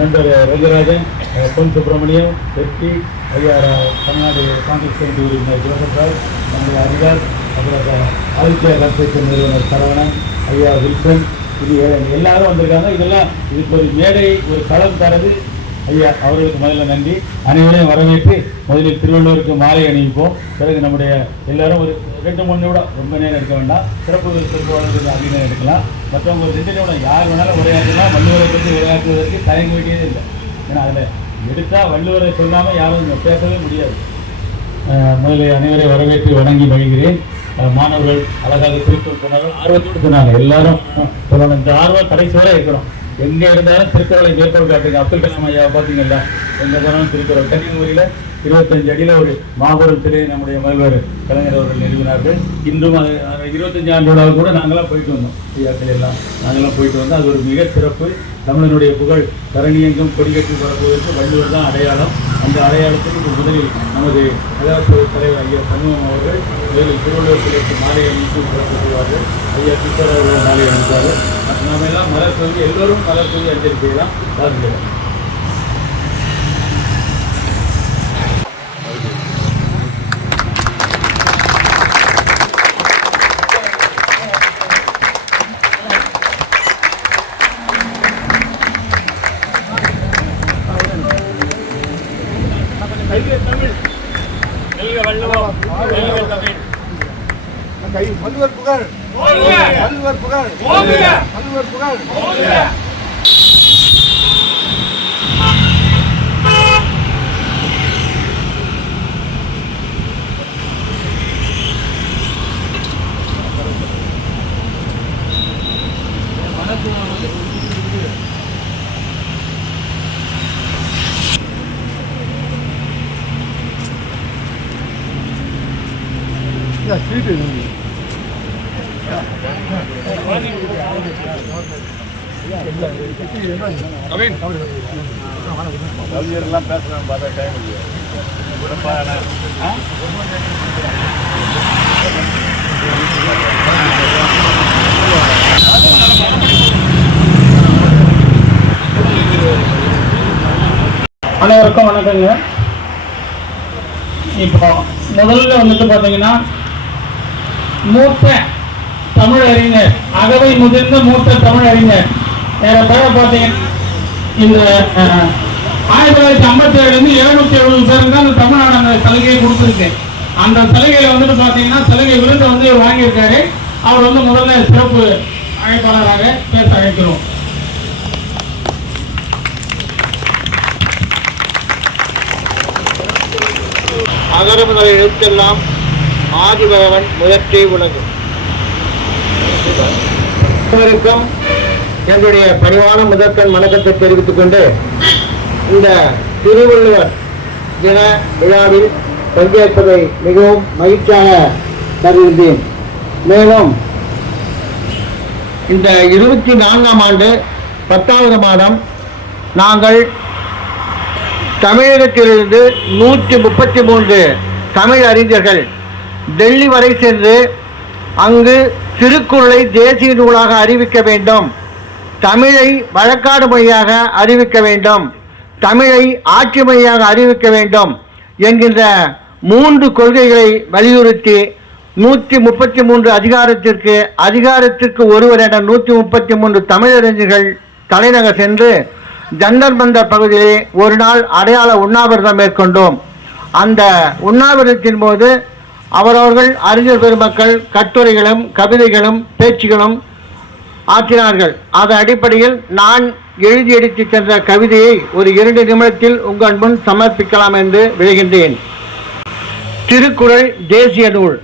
நண்பர் ரங்கராஜன், பொன் சுப்பிரமணியம், வெற்றி, ஐயா தமிழ்நாடு காங்கிரஸ் கமிட்டி உறுப்பினர் ஜோசப்ராஜ், நம்முடைய அதிகார், அப்புறம் ஆதித்யா கன்ஸ்ட்ரக்ஷன் நிறுவனர் சரவணன், ஐயா வில்சன், இது எல்லாரும் வந்திருக்காங்க. இதெல்லாம் இதுக்கு ஒரு மேடை, ஒரு களம் தரது ஐயா அவர்களுக்கு முதல்ல நன்றி. அனைவரையும் வரவேற்று முதலில் திருவள்ளுவருக்கு மாலை அணிவிப்போம். பிறகு நம்முடைய எல்லாரும் ஒரு 2-3 நிமிடம், ரொம்ப நேரம் எடுக்க வேண்டாம், சிறப்பு சொற்பொழிவுக்கு அதிக நேரம் எடுக்கலாம். மற்றவங்க ஒரு 2 நிமிடம் யார் வேணாலும் உரையாற்றலாம். வள்ளுவரை பற்றி உரையாற்றுவதற்கு தயங்க வேண்டியதே இல்லை. ஏன்னா அதில் எடுத்தால் வள்ளுவரை சொல்லாமல் யாரும் பேசவே முடியாது. முதலில் அனைவரை வரவேற்று வணங்கி மகிழ்கிறேன். மாணவர்கள் அழகாக திருக்குறள் சொன்னார்கள், ஆர்வத்தோடு சொன்னாங்க. எல்லாரும் சொல்லணும், இந்த ஆர்வம் கடைசி வரை இருக்கணும். எங்கே இருந்தாலும் திருக்குறளை மேற்கோள் காட்டுங்க. அப்துல் கலாம் ஐயா பார்த்தீங்களா, எங்கே போனாலும் திருக்குறள். கன்னியாகுமரியில் 25 அடியில் ஒரு மாபெரும் சிலை நம்முடைய முதல்வர் கலைஞர் அவர்கள் நிறுவினார்கள். இன்றும் 25 ஆண்டோட கூட நாங்களாம் போயிட்டு வந்தோம். ஐயாக்கள் எல்லாம் நாங்களாம் போயிட்டு வந்தோம். அது ஒரு மிக சிறப்பு. தமிழனுடைய புகழ் தரணியெங்கும் கொடிகட்டி பரப்புவதற்கு வள்ளுவர் தான் அடையாளம். அந்த அடையாளத்துக்கு முதலில் நமது நகர்ப்புற தலைவர் ஐயா சண்முகம் அவர்கள் முதலில் திருவள்ளுவர் சிலைக்கு மாலை அணிவித்து சிறப்பு செய்வார்கள். ஐயா சித்தர் அவர்கள் மாலை அணிவித்தார்கள். நாம் எல்லாம் மலர் சொல்லி எல்லோரும் மலர் சொல்லி அஞ்சலி செய்யலாம். பாருங்கள். வள்ளுவர் புகழ், வள்ளுவர் புகழ், வள்ளுவர் புகழ். சீட்டு கவிஞர்லாம் பேசலாம் பார்த்தா டைம் இல்லையா அனைவருக்கும் வணக்கங்க. இப்போ முதல்ல வந்துட்டு பார்த்தீங்கன்னா மூத்த தமிழறிஞர், அகவை முதிர்ந்த மூத்த தமிழறிஞர் ஏறப்பட பார்த்தீங்கன்னா இந்த 1957 770 பேருக்கு தான் அந்த தமிழ்நாடு அந்த சலுகையை கொடுத்துருக்கு. அந்த சலுகையில் வந்துட்டு பார்த்தீங்கன்னா சலுகை விருது வந்து வாங்கியிருக்காரு. அவர் வந்து முதல்ல சிறப்பு அழைப்பாளராக பேச அழைக்கிறோம். அகர முதல் எழுத்தெல்லாம் ஆதிபகவன் முதற்றே உலகு. அனைவருக்கும் என்னுடைய பணிவான முதற்கண் வணக்கத்தை தெரிவித்துக் கொண்டு இந்த திருவள்ளுவர் தின விழாவில் பங்கேற்பதை மிகவும் மகிழ்ச்சியாக கருதுகிறேன். மேலும் இந்த 24ஆம் ஆண்டு 10வது மாதம் நாங்கள் தமிழகத்திலிருந்து 133 தமிழ் அறிஞர்கள் டெல்லி வரை சென்று அங்கு திருக்குறளை தேசிய நூலாக அறிவிக்க வேண்டும், தமிழை வழக்காடு மொழியாக அறிவிக்க வேண்டும், தமிழை ஆட்சி மொழியாக அறிவிக்க வேண்டும் என்கின்ற 3 கொள்கைகளை வலியுறுத்தி 133 அதிகாரத்திற்கு ஒருவர் என 133 தமிழறிஞர்கள் தலைநகர் சென்று ஜந்தர் மந்தர் பகுதியிலே ஒரு நாள் அடையாள உண்ணாவிரதம் மேற்கொண்டோம். அந்த உண்ணாவிரதத்தின் போது அவரவர்கள் அறிஞர் பெருமக்கள் கட்டுரைகளும் கவிதைகளும் பேச்சுகளும் ஆற்றினார்கள். அதன் அடிப்படையில் நான் எழுதி எடுத்து சென்ற கவிதையை ஒரு 2 நிமிடத்தில் உங்கள் முன் சமர்ப்பிக்கலாம் என்று விளைகின்றேன். திருக்குறள் தேசிய நூல்.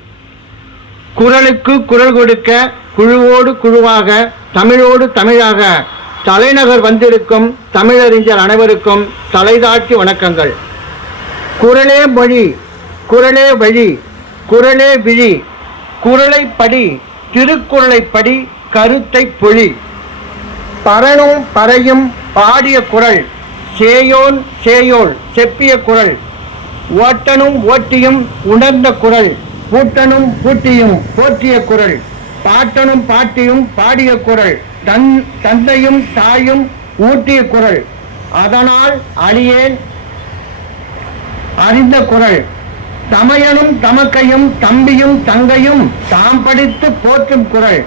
குறளுக்கு குரல் கொடுக்க குழுவோடு குழுவாக தமிழோடு தமிழாக தலைநகர் வந்திருக்கும் தமிழறிஞர் அனைவருக்கும் தலைதாழ்த்தி வணக்கங்கள். குறளே மொழி, குறளே வழி, குறளே விழி, குறளை படி, திருக்குறளை படி, கருத்தை பொழி. பரனும் பறையும் பாடிய குறள், சேயோன் சேயோள் செப்பிய குறள், ஓட்டனும் ஓட்டியும் உணர்ந்த குறள், பூட்டனும் பூட்டியும் போற்றிய குறள், பாட்டனும் பாட்டியும் பாடிய குறள், தந்தையும் தாயும் ஊட்டிய குறள், அதனால் அழியேன் அறிந்த குறள், தமையனும் தமக்கையும் தம்பியும் தங்கையும் தாம் படித்து போற்றும் குறள்,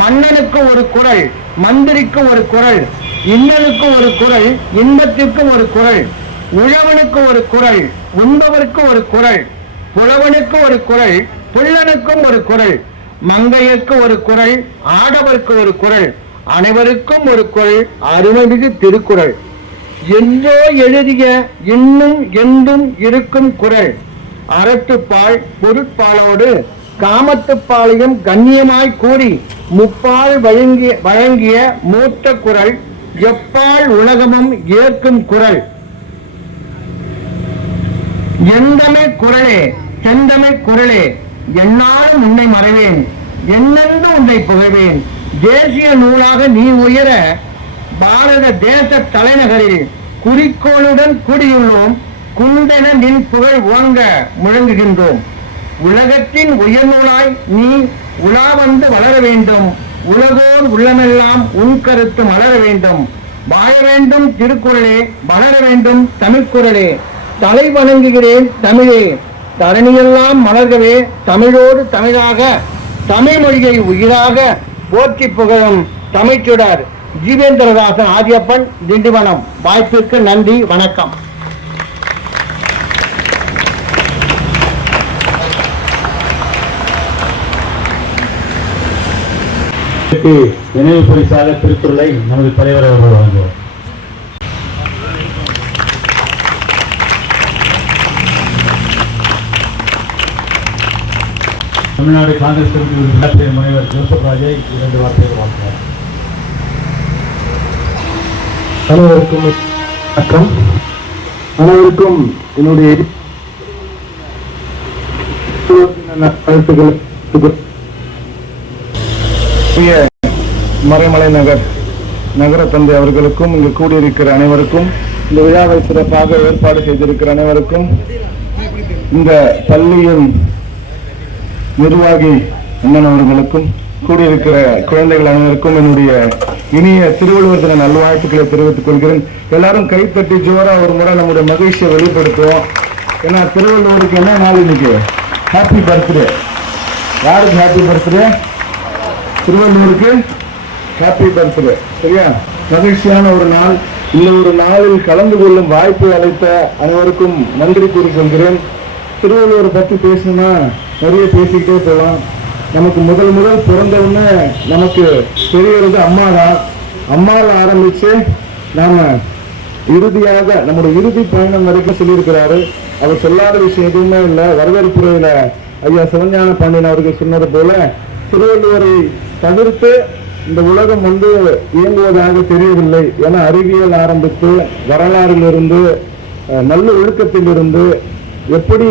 மன்னனுக்கு ஒரு குறள், மந்திரிக்கு ஒரு குறள், இன்னலுக்கு ஒரு குறள், இன்பத்திற்கு ஒரு குறள், உழவனுக்கு ஒரு குறள், உண்பவருக்கு ஒரு குறள், புலவனுக்கு ஒரு குறள், புல்லனுக்கும் ஒரு குறள், மங்கையருக்கு ஒரு குறள், ஆடவருக்கு ஒரு குறள், அனைவருக்கும் ஒரு குறள், அருமைமிகு திருக்குறள். என்றோ எழுதிய இன்னும் என்றும் இருக்கும் குறள், அறத்துப்பால் பொருட்பாலோடு காமத்துப்பாலையும் கண்ணியமாய் கூறி முப்பால் வழங்கிய மூத்த குறள், எப்பால் உலகமும் ஏற்கும் குறள். எந்தமை குறளே செந்தமை குறளே, என்னாலும் உன்னை மறவேன், என்னென்று உன்னை புகழ்வேன், தேசிய நூலாக நீ உயர பாரத தேச தலைநகரில் குறிக்கோளுடன் கூடியுள்ளோம், குந்தென நின் புகழ் ஓங்க முழங்குகின்றோம். உலகத்தின் உயர்நூலாய் நீ உலா வந்து வளர வேண்டும், உலகோர் உள்ளமெல்லாம் உன் கருத்து மலர வேண்டும். வாழ வேண்டும் திருக்குறளே, வளர வேண்டும் தமிழ்குறளே, தலை வணங்குகிறேன் தமிழே, தரணியெல்லாம் மலர்கவே தமிழோடு தமிழாக தமிழ் மொழியை உயிராக போற்றி புகழும் தமிழ்ச்சுடர் ஜீவேந்திரதாசன் ஆதியப்பன், திண்டிவனம். வாய்ப்பிற்கு நன்றி, வணக்கம். நினைவு பரிசாக திருக்குறளை நமது தலைவர் அவர்கள் வழங்குவார். தமிழ்நாடு காங்கிரஸ் கமிட்டி முனைவர் ஜோசப் ராஜை 2 வார்த்தைகள் வாழ்த்துவார். அனைவருக்கும் வணக்கம். அனைவருக்கும் என்னுடைய மறைமலை நகர் நகர தந்தை அவர்களுக்கும், இங்கு கூடியிருக்கிற அனைவருக்கும், இந்த விழாவை சிறப்பாக ஏற்பாடு செய்திருக்கிற அனைவருக்கும், இந்த பள்ளியின் நிர்வாகி அண்ணன் அவர்களுக்கும், கூடியிருக்கிற குழந்தைகள் அனைவருக்கும் என்னுடைய இனிய திருவள்ளுவர் தின நல்வாழ்த்துக்களை தெரிவித்துக் கொள்கிறேன். எல்லாரும் கைத்தட்டி ஜோரா ஒரு முறை நம்முடைய மகிழ்ச்சியை வெளிப்படுத்துவோம். ஏன்னா திருவள்ளுவருக்கு என்ன நாள் இன்னைக்கு? Happy birthday. யாருக்கு ஹாப்பி பர்த்டே? திருவள்ளுவருக்கு ஹாப்பி பர்த்டே. சரியா? மகிழ்ச்சியான ஒரு நாள். இந்த ஒரு நாளில் கலந்து கொள்ளும் வாய்ப்பை அளித்த அனைவருக்கும் நன்றி கூறிக்கொள்கிறேன். திருவள்ளுவரை பற்றி பேசணும்னா நிறைய பேசிக்கிட்டே போகலாம். நமக்கு முதல் பிறந்தவுடனே நமக்கு தெரியறது அம்மா தான். அம்மாவில் ஆரம்பிச்சு நாம இறுதியாக நம்முடைய இறுதி பயணம் வரைக்கும் சொல்லியிருக்கிறாரு. அவர் சொல்லாத விஷயம் எதுவுமே இல்லை. வரவேற்புரையில ஐயா சிவஞான பாண்டியன் அவர்கள் சொன்னது போல திருவள்ளுவரை தவிர்த்து இந்த உலகம் இயங்குவதாக தெரியவில்லை. ஏன்னா அறிவியல் ஆரம்பித்து வரலாறிலிருந்து நல்ல ஒழுக்கத்திலிருந்து எப்படி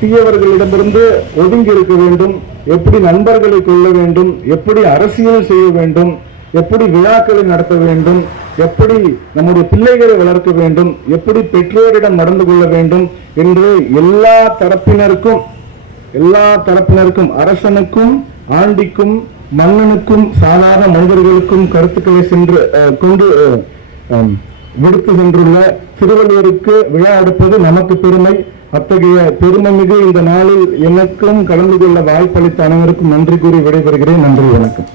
தீயவர்களிடமிருந்து ஒதுங்கி இருக்க வேண்டும், எப்படி நண்பர்களை கொள்ள வேண்டும், எப்படி அரசியல் செய்ய வேண்டும், எப்படி விழாக்களை நடத்த வேண்டும், எப்படி நம்முடைய பிள்ளைகளை வளர்க்க வேண்டும், எப்படி பெற்றோரிடம் நடந்து கொள்ள வேண்டும் என்று எல்லா தரப்பினருக்கும் அரசனுக்கும் ஆண்டிக்கும் மன்னனுக்கும் சாதாரண மனிதர்களுக்கும் கருத்துக்களை கொண்டு விடுத்து சென்றுள்ள திருவள்ளுவருக்கு விழா எடுப்பது நமக்கு பெருமை. அத்தகைய பெருமைமிகு இந்த நாளில் எனக்கும் கலந்து கொள்ள வாய்ப்பளித்த அனைவருக்கும் நன்றி கூறி விடைபெறுகிறேன். நன்றி, வணக்கம்.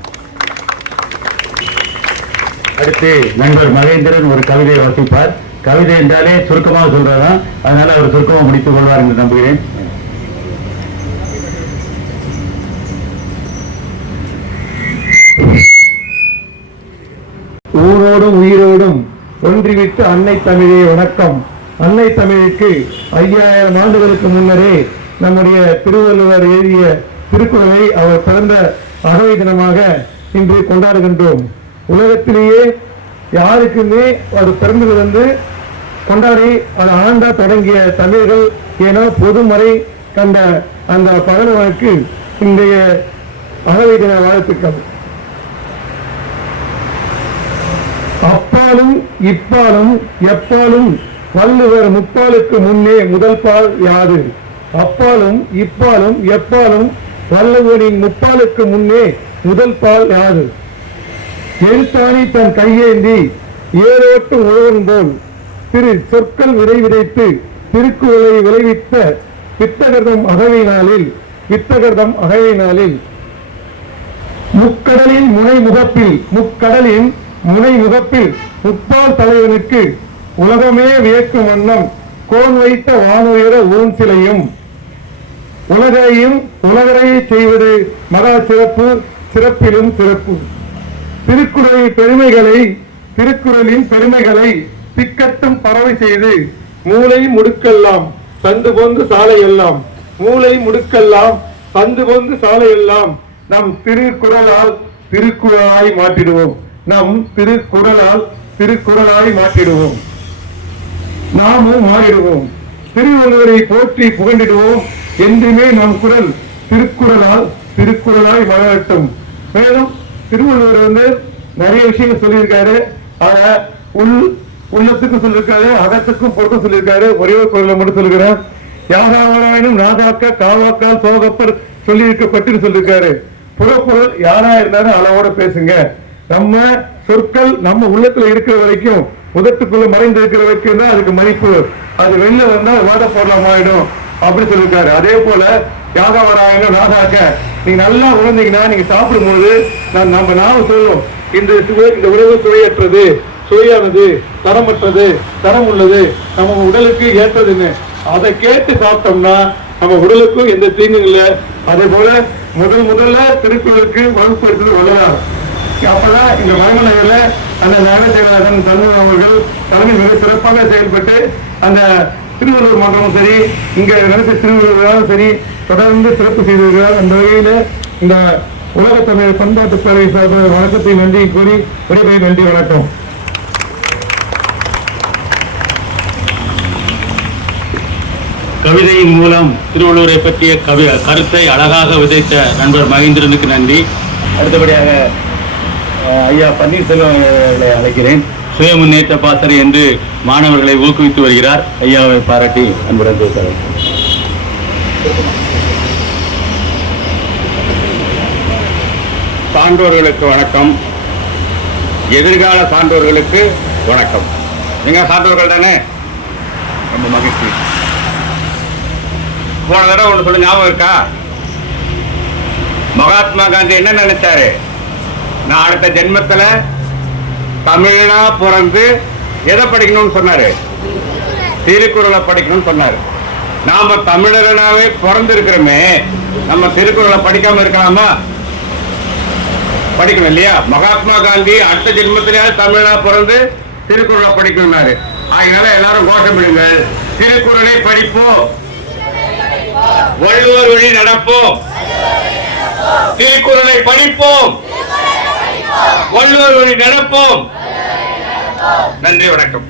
அடுத்து நண்பர் மகேந்திரன் ஒரு கவிதையை வாசிப்பார். கவிதை என்றாலே சுருக்கமாக சொல்றதான், அதனால அவர் சுருக்கமாக முடித்துக் கொள்வார் என்று நம்புகிறேன். ஊரோடும் உயிரோடும் ஒன்றிவிட்டு அன்னை தமிழே வணக்கம். அன்னை தமிழுக்கு 5000 ஆண்டுகளுக்கு முன்னரே நம்முடைய திருவள்ளுவர் எழுதிய திருக்குறளை அவர் பிறந்த அகவை தினமாக இன்று கொண்டாடுகின்றோம். உலகத்திலேயே யாருக்குமே அது பிறந்தது வந்து கொண்டாடி அதை ஆண்டா தொடங்கிய தமிழர்கள் ஏன்னா பொதுமறை கண்ட அந்த பகலவனுக்கு இன்றைய அகவை தின வாழ்த்துக்கள். அப்பாலும் இப்பாலும் எப்பாலும் வள்ளுவர் முப்பாலுக்கு முன்னே முதல் பால் யாது? அப்பாலும் இப்பாலும் எப்பாலும் வள்ளுவரின் முப்பாலுக்கு முன்னே முதல் பால் யாது? எழுத்தாணி தன் கையேந்தி ஏரோட்டு உழவன் போல் திரு சொற்கள் விதைத்து திருக்குறளை விளைவித்த வித்தகர்தம் அகவையினாலில் முக்கடலின் முனைமுகப்பில் முப்பால் தலைவனுக்கு உலகமே வியக்கும் வண்ணம் கோன் வைத்த வானுயர ஊன் சிலையும் உலகரையை செய்வது மகா சிறப்பிலும் சிறப்பு. திருக்குறளின் பெருமைகளை திக்கட்டும் பறவை செய்து மூளை முடுக்கெல்லாம் சந்து போந்து சாலை எல்லாம் நம் திருக்குறளாய் மாற்றிடுவோம். நாமும் மாறிடுவோம். திருவள்ளுவரை போற்றி புகழ்ந்திடுவோம். என்றுமே நம் குரல் திருக்குறளாய் மலரட்டும். மேலும் திருவள்ளுவர் வந்து நிறைய விஷயங்கள் சொல்லியிருக்காரு. ஆக உள்ளத்துக்கும் சொல்லியிருக்காரு, அகத்துக்கும் பொறுத்து சொல்லியிருக்காரு. ஒரே ஒரு குரலை மட்டும் சொல்லுகிறேன். யாராவராயினும் நாதாக்க காவாக்கால் சோகப்பர் சொல்லி இருக்கப்பட்டு சொல்லியிருக்காரு. புறப்பொருள் யாரா இருந்தாலும் அளவோட பேசுங்க. நம்ம சொற்கள் நம்ம உள்ளத்துல இருக்கிற வரைக்கும், உதட்டுக்குள்ள மறைந்து இருக்கிற வரைக்கும் தான் அதுக்கு மதிப்பு. அது வெளில வந்தா வாத பொருளாக ஆயிடும் அப்படி சொல்லியிருக்காரு. அதே போல யாகவராயங்க நாதாக்க நீங்க நல்லா உணர்ந்தீங்கன்னா நீங்க சாப்பிடும்போது நம்ம நாம சொல்லுவோம், இந்த உணவு சுவையற்றது, சுவையானது, தரமற்றது, தரம் உள்ளது, நம்ம உடலுக்கு ஏற்றதுன்னு. அதை கேட்டு சாப்பிட்டோம்னா நம்ம உடலுக்கும் எந்த தீங்கும் இல்லை. அதே போல முதல்ல திருக்குறளுக்கு வகுப்படுத்துவது வல்லலார். அப்பதான் இந்த மரமநகர்ல அந்த நகர செயலாளர் தன்மன் அவர்கள் தலைமை மிக சிறப்பாக செயல்பட்டு அந்த திருவள்ளுவர் மன்றமும் சரி, இங்க நடத்த திருவள்ளுவரும் சரி தொடர்ந்து சிறப்பு செய்திருக்கிறார். அந்த வகையில இந்த உலக தமிழ் பண்பாட்டு பேரவை சார்ந்த வணக்கத்தை நன்றி கூறி விடைபெறும். நன்றி, வணக்கம். கவிதையின் மூலம் திருவள்ளுவரை பற்றிய கருத்தை அழகாக விதைத்த நண்பர் மகேந்திரனுக்கு நன்றி. அடுத்தபடியாக ஐயா பன்னீர்செல்வம் அவர்களை அழைக்கிறேன். சுய முன்னேற்ற பாசறை என்று மாணவர்களை ஊக்குவித்து வருகிறார். ஐயாவை பாராட்டி அன்புடன் பேசுகிறேன். சான்றோர்களுக்கு வணக்கம். எதிர்கால சான்றோர்களுக்கு வணக்கம். நீங்க சான்றோர்கள் தானே? ரொம்ப மகிழ்ச்சி. போன தடவை ஒன்று சொல்லி ஞாபகம் இருக்கா? மகாத்மா காந்தி என்ன நினைச்சாரு? நான் அடுத்த ஜென்மத்தில் தமிழனா பிறந்து எதை படிக்கணும்னு சொன்னாரு? திருக்குறளை படிக்கணும்னு சொன்னாரு. நாம தமிழனாவே பிறந்து இருக்கிறோமே, நம்ம திருக்குறளை படிக்காம இருக்கலாமா? படிக்கணும் இல்லையா? மகாத்மா காந்தி அடுத்த ஜென்மத்திலேயே தமிழனா பிறந்து திருக்குறளை படிக்கணும்னாரு. அதனால எல்லாரும் கோஷமிடுங்கள், திருக்குறளை படிப்போம், வள்ளுவர் வழி நடப்போம். திருக்குறளை படிப்போம், வள்ளுவர் வழி நடப்போம். நன்றி, வணக்கம்.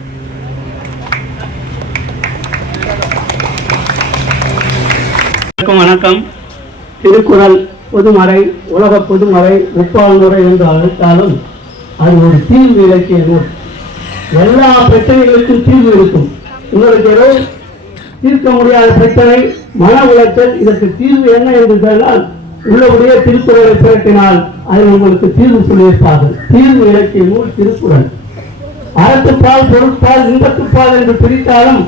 வணக்கம். திருக்குறள் பொதுமறை, உலக பொதுமறை, முப்பால் முறை என்று அழைத்தாலும் அது ஒரு தீர்வு இலக்கிய நூல். எல்லா பிரச்சனைகளுக்கும் தீர்வு இருக்கும். உங்களுக்கு ஏதோ தீர்க்க முடியாத பிரச்சனை, மன உளைச்சல், இதற்கு தீர்வு என்ன என்று சொன்னால் உள்ளபடியே திருக்குறளை புரட்டினால் அதில் உங்களுக்கு தீர்வு சொல்லியிருப்பார்கள். தீர்வு இலக்கிய நூல் திருக்குறள். அறத்துப்பால், பொருட்பால், இன்பத்துப்பால் என்று பிரித்தாலும்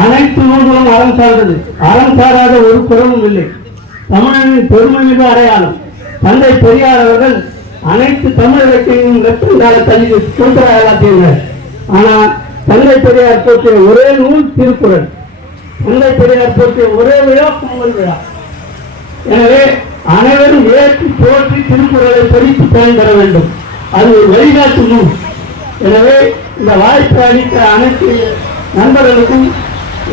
அனைத்து நூல்களும் அறம் சார்ந்தது. அறம் சாராத ஒரு குறளும் இல்லை. தமிழனின் பெருமை மிகு அடையாளம். தந்தை பெரியார் அவர்கள் அனைத்து தமிழ் இலக்கியங்களும் வெப்பங்கால தள்ளி எல்லாத்தையும். ஆனா தந்தை பெரியார் போற்றிய ஒரே நூல் திருக்குறள். தந்தை பெரியார் போற்றிய ஒரே விழா பொங்கல் விழா. எனவே அனைவரும் ஏற்றி போற்றி திருக்குறளை படித்து பயன்பெற வேண்டும். அது ஒரு வழிகாட்டு நூல். எனவே இந்த வாய்ப்பை அளித்த அனைத்து நண்பர்களுக்கும்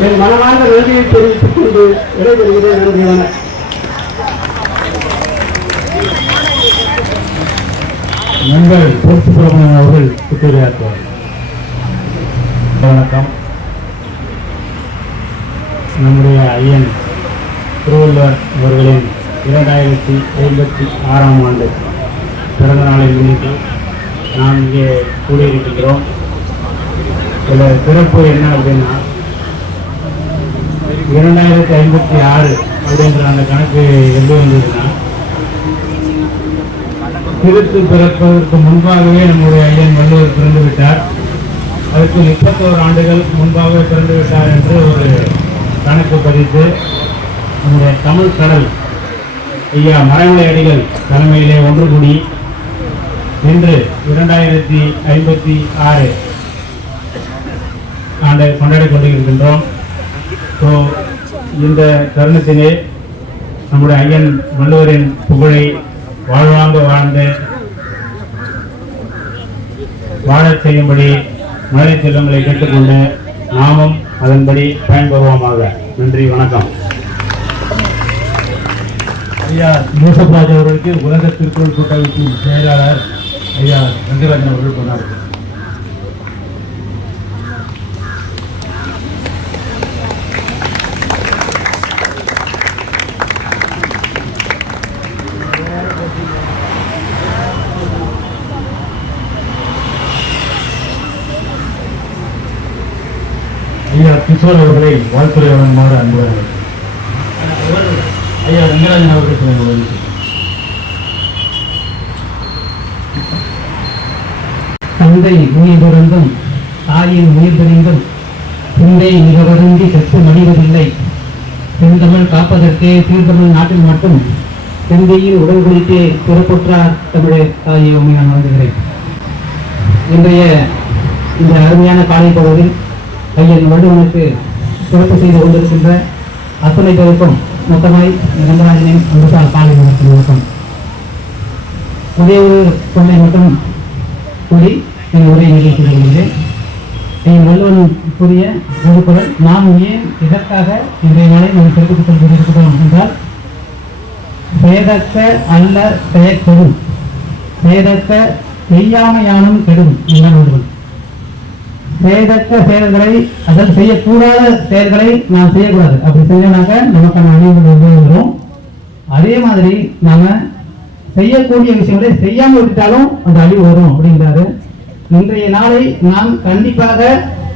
என் மனமார்ந்த நன்றியை தெரிவித்துக் கொண்டு விடைபெறுகிறேன். நன்றி, வணக்கம். நண்பர் பொறுப்பு சுப்பிரமணியன் அவர்கள் புத்துரையாற்றுவார். வணக்கம். நம்முடைய ஐயன் திருவள்ளுவர் அவர்களின் 2056ஆம் ஆண்டு பிறந்த நாளை முன்னிட்டு நாம் இங்கே கூடியிருக்கின்றோம். இதில் சிறப்பு என்ன அப்படின்னா 2056 அப்படின்ற அந்த கணக்கு எப்படி வந்ததுன்னா, கிறிஸ்து பிறப்பதற்கு முன்பாகவே நம்முடைய ஐயன் வள்ளுவர் பிறந்து விட்டார். அதற்கு 31 ஆண்டுகள் முன்பாகவே பிறந்து விட்டார் என்று ஒரு கணக்கு பதித்து நம்முடைய தமிழ் கடல் ஐயா மறைமலை அடிகள் தலைமையிலே ஒன்று கூடி இன்று 2056 ஆண்டை கொண்டாடி கொண்டிருக்கின்றோம். ஸோ இந்த தருணத்திலே நம்முடைய ஐயன் வள்ளுவரின் புகழை வாழ்வாங்க வாழ்ந்து வாழச் செய்யும்படி மழை செல்வங்களை கேட்டுக்கொண்டு நாமும் அதன்படி பயன்பெறுவோமாக. நன்றி, வணக்கம். ஐயா யோசப்ராஜ் அவர்களுக்கு உலக திருக்குறள் கூட்டமைப்பின் செயலாளர் ஐயா ரங்கராஜன் அவர்கள் கொண்டாடுகிறார். ஐயா கிஷோர் அவர்களை வாழ்த்துறை வழங்குமாறு அன்புடன் ஐயா ரங்கராஜன் அவர்கள் சொல்லுங்கள். தந்தை உயிர் துறந்தும் தாயின் உயிர் பிரிந்தும் சிந்தை மிக வருந்தி செத்து மடிவதில்லை. செந்தமிழ் காப்பதற்கே சீர்தமிழ் நாட்டில் மட்டும் செந்தையின் உடல் குறித்தே பிறப்புற்றார் தமிழர் தாயை நான் வழங்குகிறேன். இன்றைய இந்த அருமையான காலை பகுதியில் ஐயன் வள்ளுவனுக்கு சிறப்பு செய்து கொண்டிருக்கின்ற அத்தனை பேருக்கும் மொத்தமாய் ரங்கராஜனின் அன்புசார் காலை வணக்கம். ஒரே ஒரு சொல்லை மட்டும் கூறி என் உரையை நிகழ்ச்சி கொள்கிறேன். என் வள்ளுவன் கூறிய திருக்குறள் நாம் ஏன் இதற்காக இன்றைய நாளை நாம் சிறப்பித்துக் கொண்டிருக்கிறோம் என்றால், செயதக்க அல்ல செயற்கெடும், செயதக்க செய்யாமையானும் கெடும் என்ன. செய்தக்க செயல்களை, அதாவது செய்யக்கூடாத செயல்களை நாம் செய்யக்கூடாது. அப்படி செஞ்சோம்னாக்க நமக்கான அழிவுகள் உபயோகிக்கிறோம். அதே மாதிரி நாம செய்யக்கூடிய விஷயங்களை செய்யாமல் விட்டாலும் அந்த அழிவு வரும் அப்படிங்கிறாரு. இன்றைய நாளை நாம் கண்டிப்பாக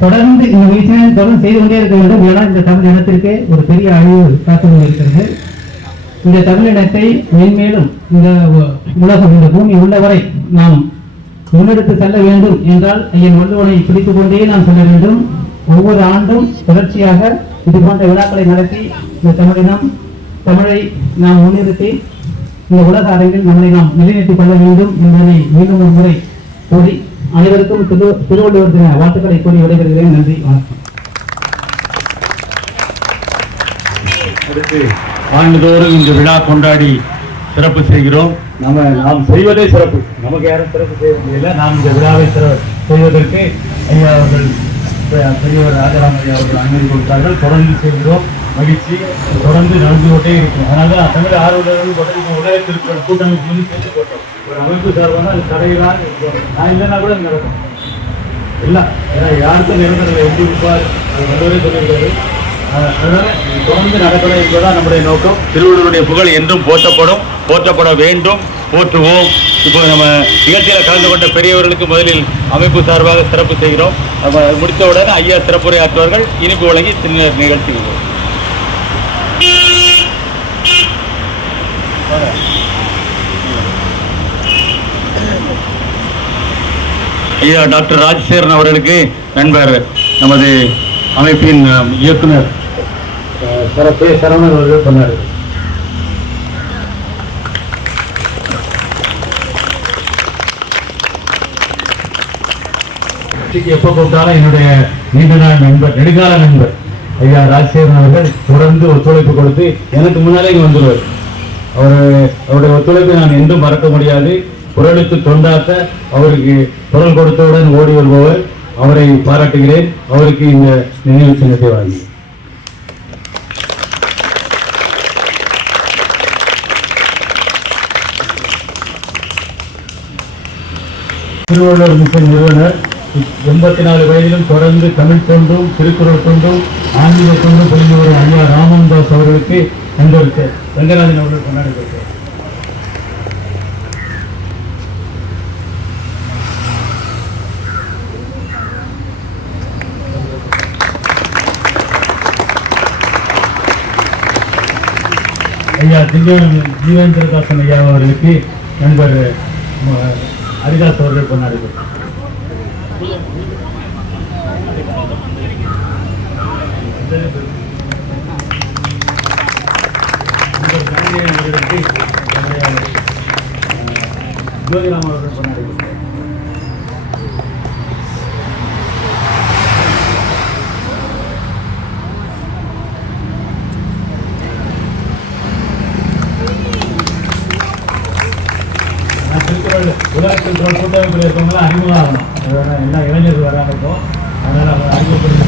தொடர்ந்து இந்த விஷயம் தொடர்ந்து செய்து கொண்டே இருக்க வேண்டும். ஏன்னா இந்த தமிழ் இனத்திற்கு ஒரு பெரிய அழிவு காத்து கொண்டிருக்கிறது. இந்த தமிழினத்தை மேன்மேலும் இந்த உலகம் இந்த பூமி உள்ளவரை நாம் முன்னெடுத்து செல்ல வேண்டும் என்றால் ஐயன் வள்ளுவனை பிடித்துக் கொண்டே நாம் செல்ல வேண்டும். ஒவ்வொரு ஆண்டும் தொடர்ச்சியாக இது போன்ற விழாக்களை நடத்தி இந்த தமிழை நாம் முன்னிறுத்தி இந்த உலக அரங்கில் நம்மை நாம் நிலைநிறுத்திக் கொள்ள வேண்டும் என்பதை மீண்டும் ஒரு முறை கூறி அனைவருக்கும் திருவள்ளுவர் தின வாழ்த்துக்களை கூறி விடைபெறுகிறேன். நன்றி, வணக்கம். அடுத்து ஆண்டுதோறும் இந்த விழா கொண்டாடி சிறப்பு செய்கிறோம். நாம் செய்வதே சிறப்பு, நமக்கு யாரும் சிறப்பு செய்ய முடியல. நாம் இந்த விழாவை செய்வதற்கு ஐயா அவர்கள் பெரியவர் ராஜாராம் ஐயா அவர்கள் அனுமதி கொடுத்தார்கள். தொடர்ந்து செய்கிறோம். மகிழ்ச்சி தொடர்ந்து நடந்து கொண்டே இருக்கும். அதனால தமிழ் ஆர்வலர்கள் உலக திருக்குறள் கூட்டமைப்பு சேர்த்து போட்டோம். ஒரு அமைப்பு சார்பான அது தடையிலான நான் இல்லைன்னா கூட நடக்கும் இல்லை. ஏன்னா யாருக்கும் நிரந்தரம் எப்படி இருப்பார் அது வந்தவரே சொல்லியிருக்காரு. அதனால தொடர்ந்து நடக்கணும் என்பதுதான் நம்முடைய நோக்கம். திருவள்ளுவருடைய புகழ் என்றும் போற்றப்பட வேண்டும், போற்றுவோம். இப்போ நம்ம நிகழ்ச்சியில் கலந்து கொண்ட பெரியவர்களுக்கு முதலில் அமைப்பு சார்பாக சிறப்பு செய்கிறோம். முடித்தவுடன் ஐயா சிறப்புரை ஆற்றுவார்கள். இனிப்பு வழங்கி சின்ன நிகழ்ச்சி. ஐயா டாக்டர் ராஜசேகரன் அவர்களுக்கு நண்பர் நமது அமைப்பின் இயக்குனர் சரவணன் அவர்கள் சொன்னார். எப்போ கூப்பிட்டாலும் என்னுடைய நீண்ட நாள் நண்பர், நெடுங்கால நண்பர் ஐயா ராஜசேகரன் அவர்கள் தொடர்ந்து ஒத்துழைப்பு கொடுத்து எனக்கு முன்னாலே இங்கே வந்துடுவார். அவருடைய ஒத்துழைப்பை நான் என்றும் மறக்க முடியாது. குரலுக்கு தொண்டாத்த அவருக்கு குரல் கொடுத்தவுடன் ஓடி வருபவர். அவரை பாராட்டுகிறேன். அவருக்கு இந்த நினைவு சின்னத்தை வாங்கி திருவள்ளுவர் மிஷன் நிறுவனர் 84 வயதிலும் தொடர்ந்து தமிழ் தொண்டும் திருக்குறள் தொண்டும் ஆன்மீக தொண்டும் புரிந்து வரும் ஐயா ராமன்தாஸ் அவர்களுக்கு நண்பருக்கு ரங்கராஜன் அவர்கள் கொண்டாடுகிறார். ஐயா ஜீவேந்திரதாசன் ஐயா அவர்களுக்கு நண்பர் ஹரிதாஸ் அவர்கள் கொண்டாடுகிறார். ஜோதிராம் அவர்கள் கொண்டாடுகிறார். உலகத்தில் கூட்டமைப்பில் இருக்கவங்களாம் அறிமுகம் ஆகணும். எல்லா இளைஞர்கள் வராங்க. இப்போ அதனால் அவங்க அறிமுகப்படுத்தி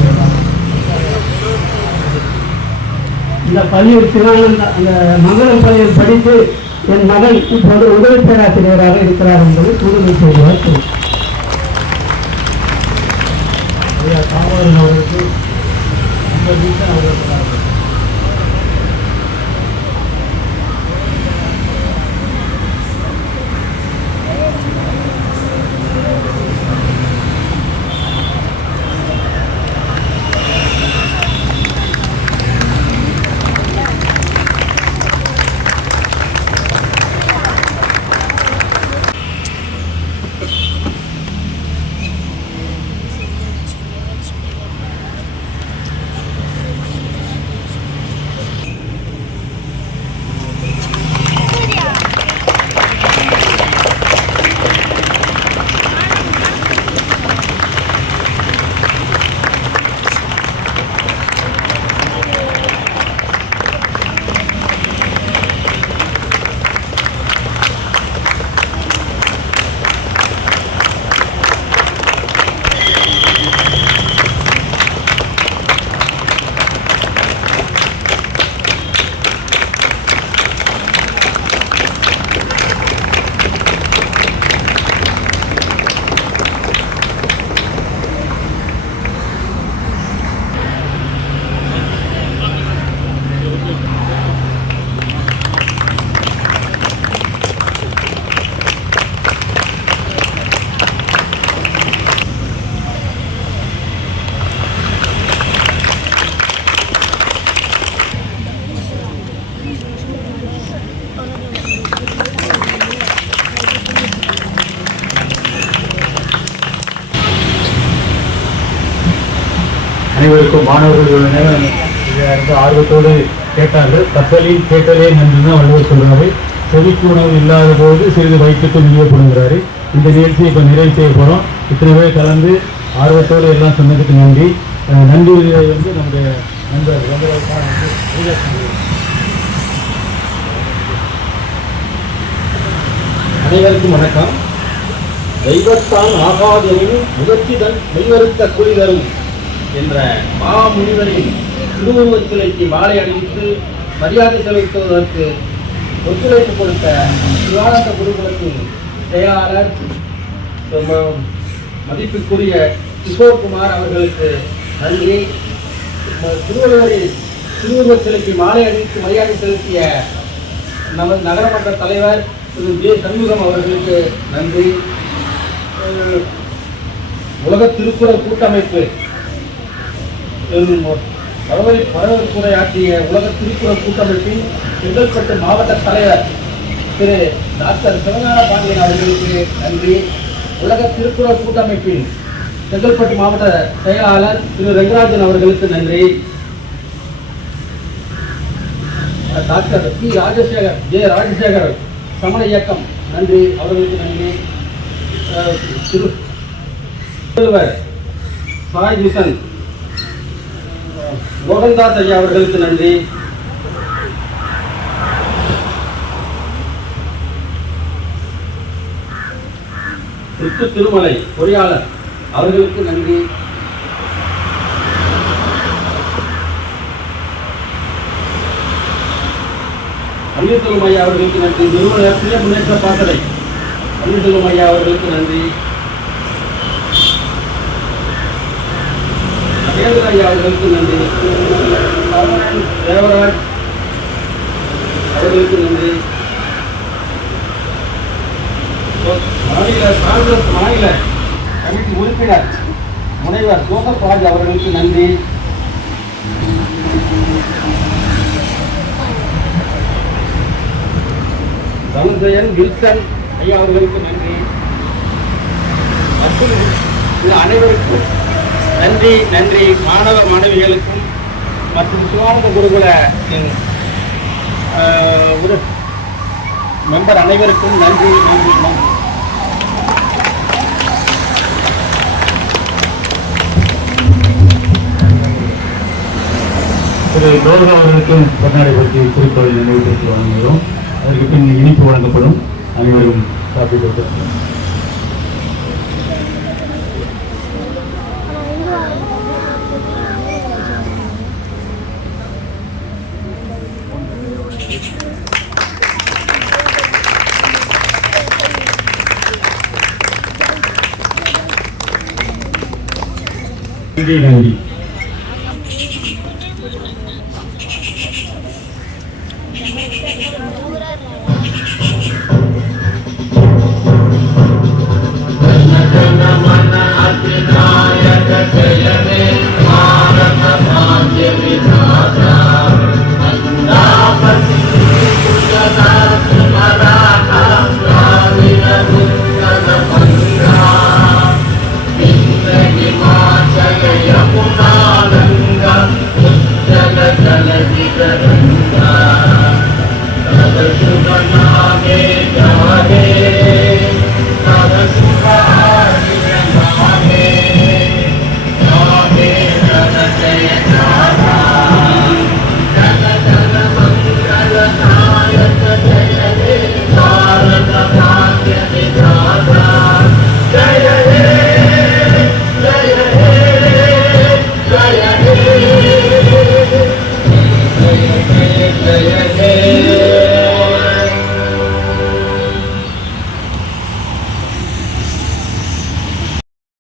இந்த பள்ளியில் சிவானந்த அந்த மங்களம் பள்ளியில் படித்து என் மகன் இப்போது உதவி பேராசிரியராக இருக்கிறார் என்பது புதுமை செய்தியார். தாமோதரன் அவர்களுக்கு அந்த வீட்டில் அவர்கள் சொன்னார்கள். அனைவருக்கும் மாணவர்கள் இருந்து ஆர்வத்தோடு கேட்டார்கள். கப்பலில் கேட்டலே நன்றுதான் வள்ளுவர் சொல்றாரு. செவிக்கு உணவு இல்லாத போது சிறிது வயிற்றுக்கு மிகப்படுங்கிறாரு. இந்த நிகழ்ச்சியை இப்போ நிறைவு செய்ய போகிறோம். இத்தனை பேர் கலந்து ஆர்வத்தோடு எல்லாம் சொன்னதுக்கு நன்றி. நன்றி வந்து நம்முடைய நண்பர் அனைவருக்கும் வணக்கம். தெய்வத்தான் ஆகாதெனின் முயற்சி தன் மெய்வருத்த கூலி தரும் என்ற மாமுனிவரின் திருவுருவச் சிலைக்கு மாலை அணிவித்து மரியாதை செலுத்துவதற்கு ஒத்துழைப்பு கொடுத்த சிவானந்த குருகுலத்தின் செயலாளர் மதிப்புக்குரிய கிஷோர்குமார் அவர்களுக்கு நன்றி. திருவள்ளுவரின் திருவுருவச் சிலைக்கு மாலை அணிவித்து மரியாதை செலுத்திய நமது நகரமன்ற தலைவர் திரு ஜே சண்முகம் அவர்களுக்கு நன்றி. உலக திருக்குறள் கூட்டமைப்பு வரவேற்புரையாற்றிய உலக திருக்குறள் கூட்டமைப்பின் செங்கல்பட்டு மாவட்ட தலைவர் திரு டாக்டர் சிவஞான பாண்டியன் அவர்களுக்கு நன்றி. உலக திருக்குறள் கூட்டமைப்பின் செங்கல்பட்டு மாவட்ட செயலாளர் திரு ரங்கராஜன் அவர்களுக்கு நன்றி. Doctor P Rajasekar J Rajasekar சமண இயக்கம் நன்றி, அவர்களுக்கு நன்றி. திருவள்ளுவர் சாய் மிஷன் மோகன்தாஸ் ஐயா அவர்களுக்கு நன்றி. முத்து திருமலை பொறியாளர் அவர்களுக்கு நன்றி. பன்னீர்செல்வம் ஐயா அவர்களுக்கு நன்றி. நிறுவன சுய முன்னேற்ற பாசறை பன்னீர்செல்வம் ஐயா அவர்களுக்கு நன்றி. மகேந்திர ஐயா அவர்களுக்கு நன்றி. தேவராஜ் அவர்களுக்கு நன்றி. காங்கிரஸ் மாநில கமிட்டி உறுப்பினர் முனைவர் ஜோசப் ராஜ் அவர்களுக்கு நன்றி. தனுஜயன் வில்சன் ஐயா அவர்களுக்கு நன்றி. மற்றும் அனைவருக்கும் நன்றி. நன்றி மாணவ மாணவிகளுக்கும் மற்றும் சிவானந்த குருகுல மெம்பர் அனைவருக்கும் நன்றி. நன்றி நன்றி. திரு லோகா அவர்களுக்கும் கர்நாடக பற்றி குறிக்கோள் நினைவுபடுத்தி வழங்குகிறோம். அதற்கு பின் இனிப்பு வழங்கப்படும். அனைவரும் சாப்பிட்டு நன்றி.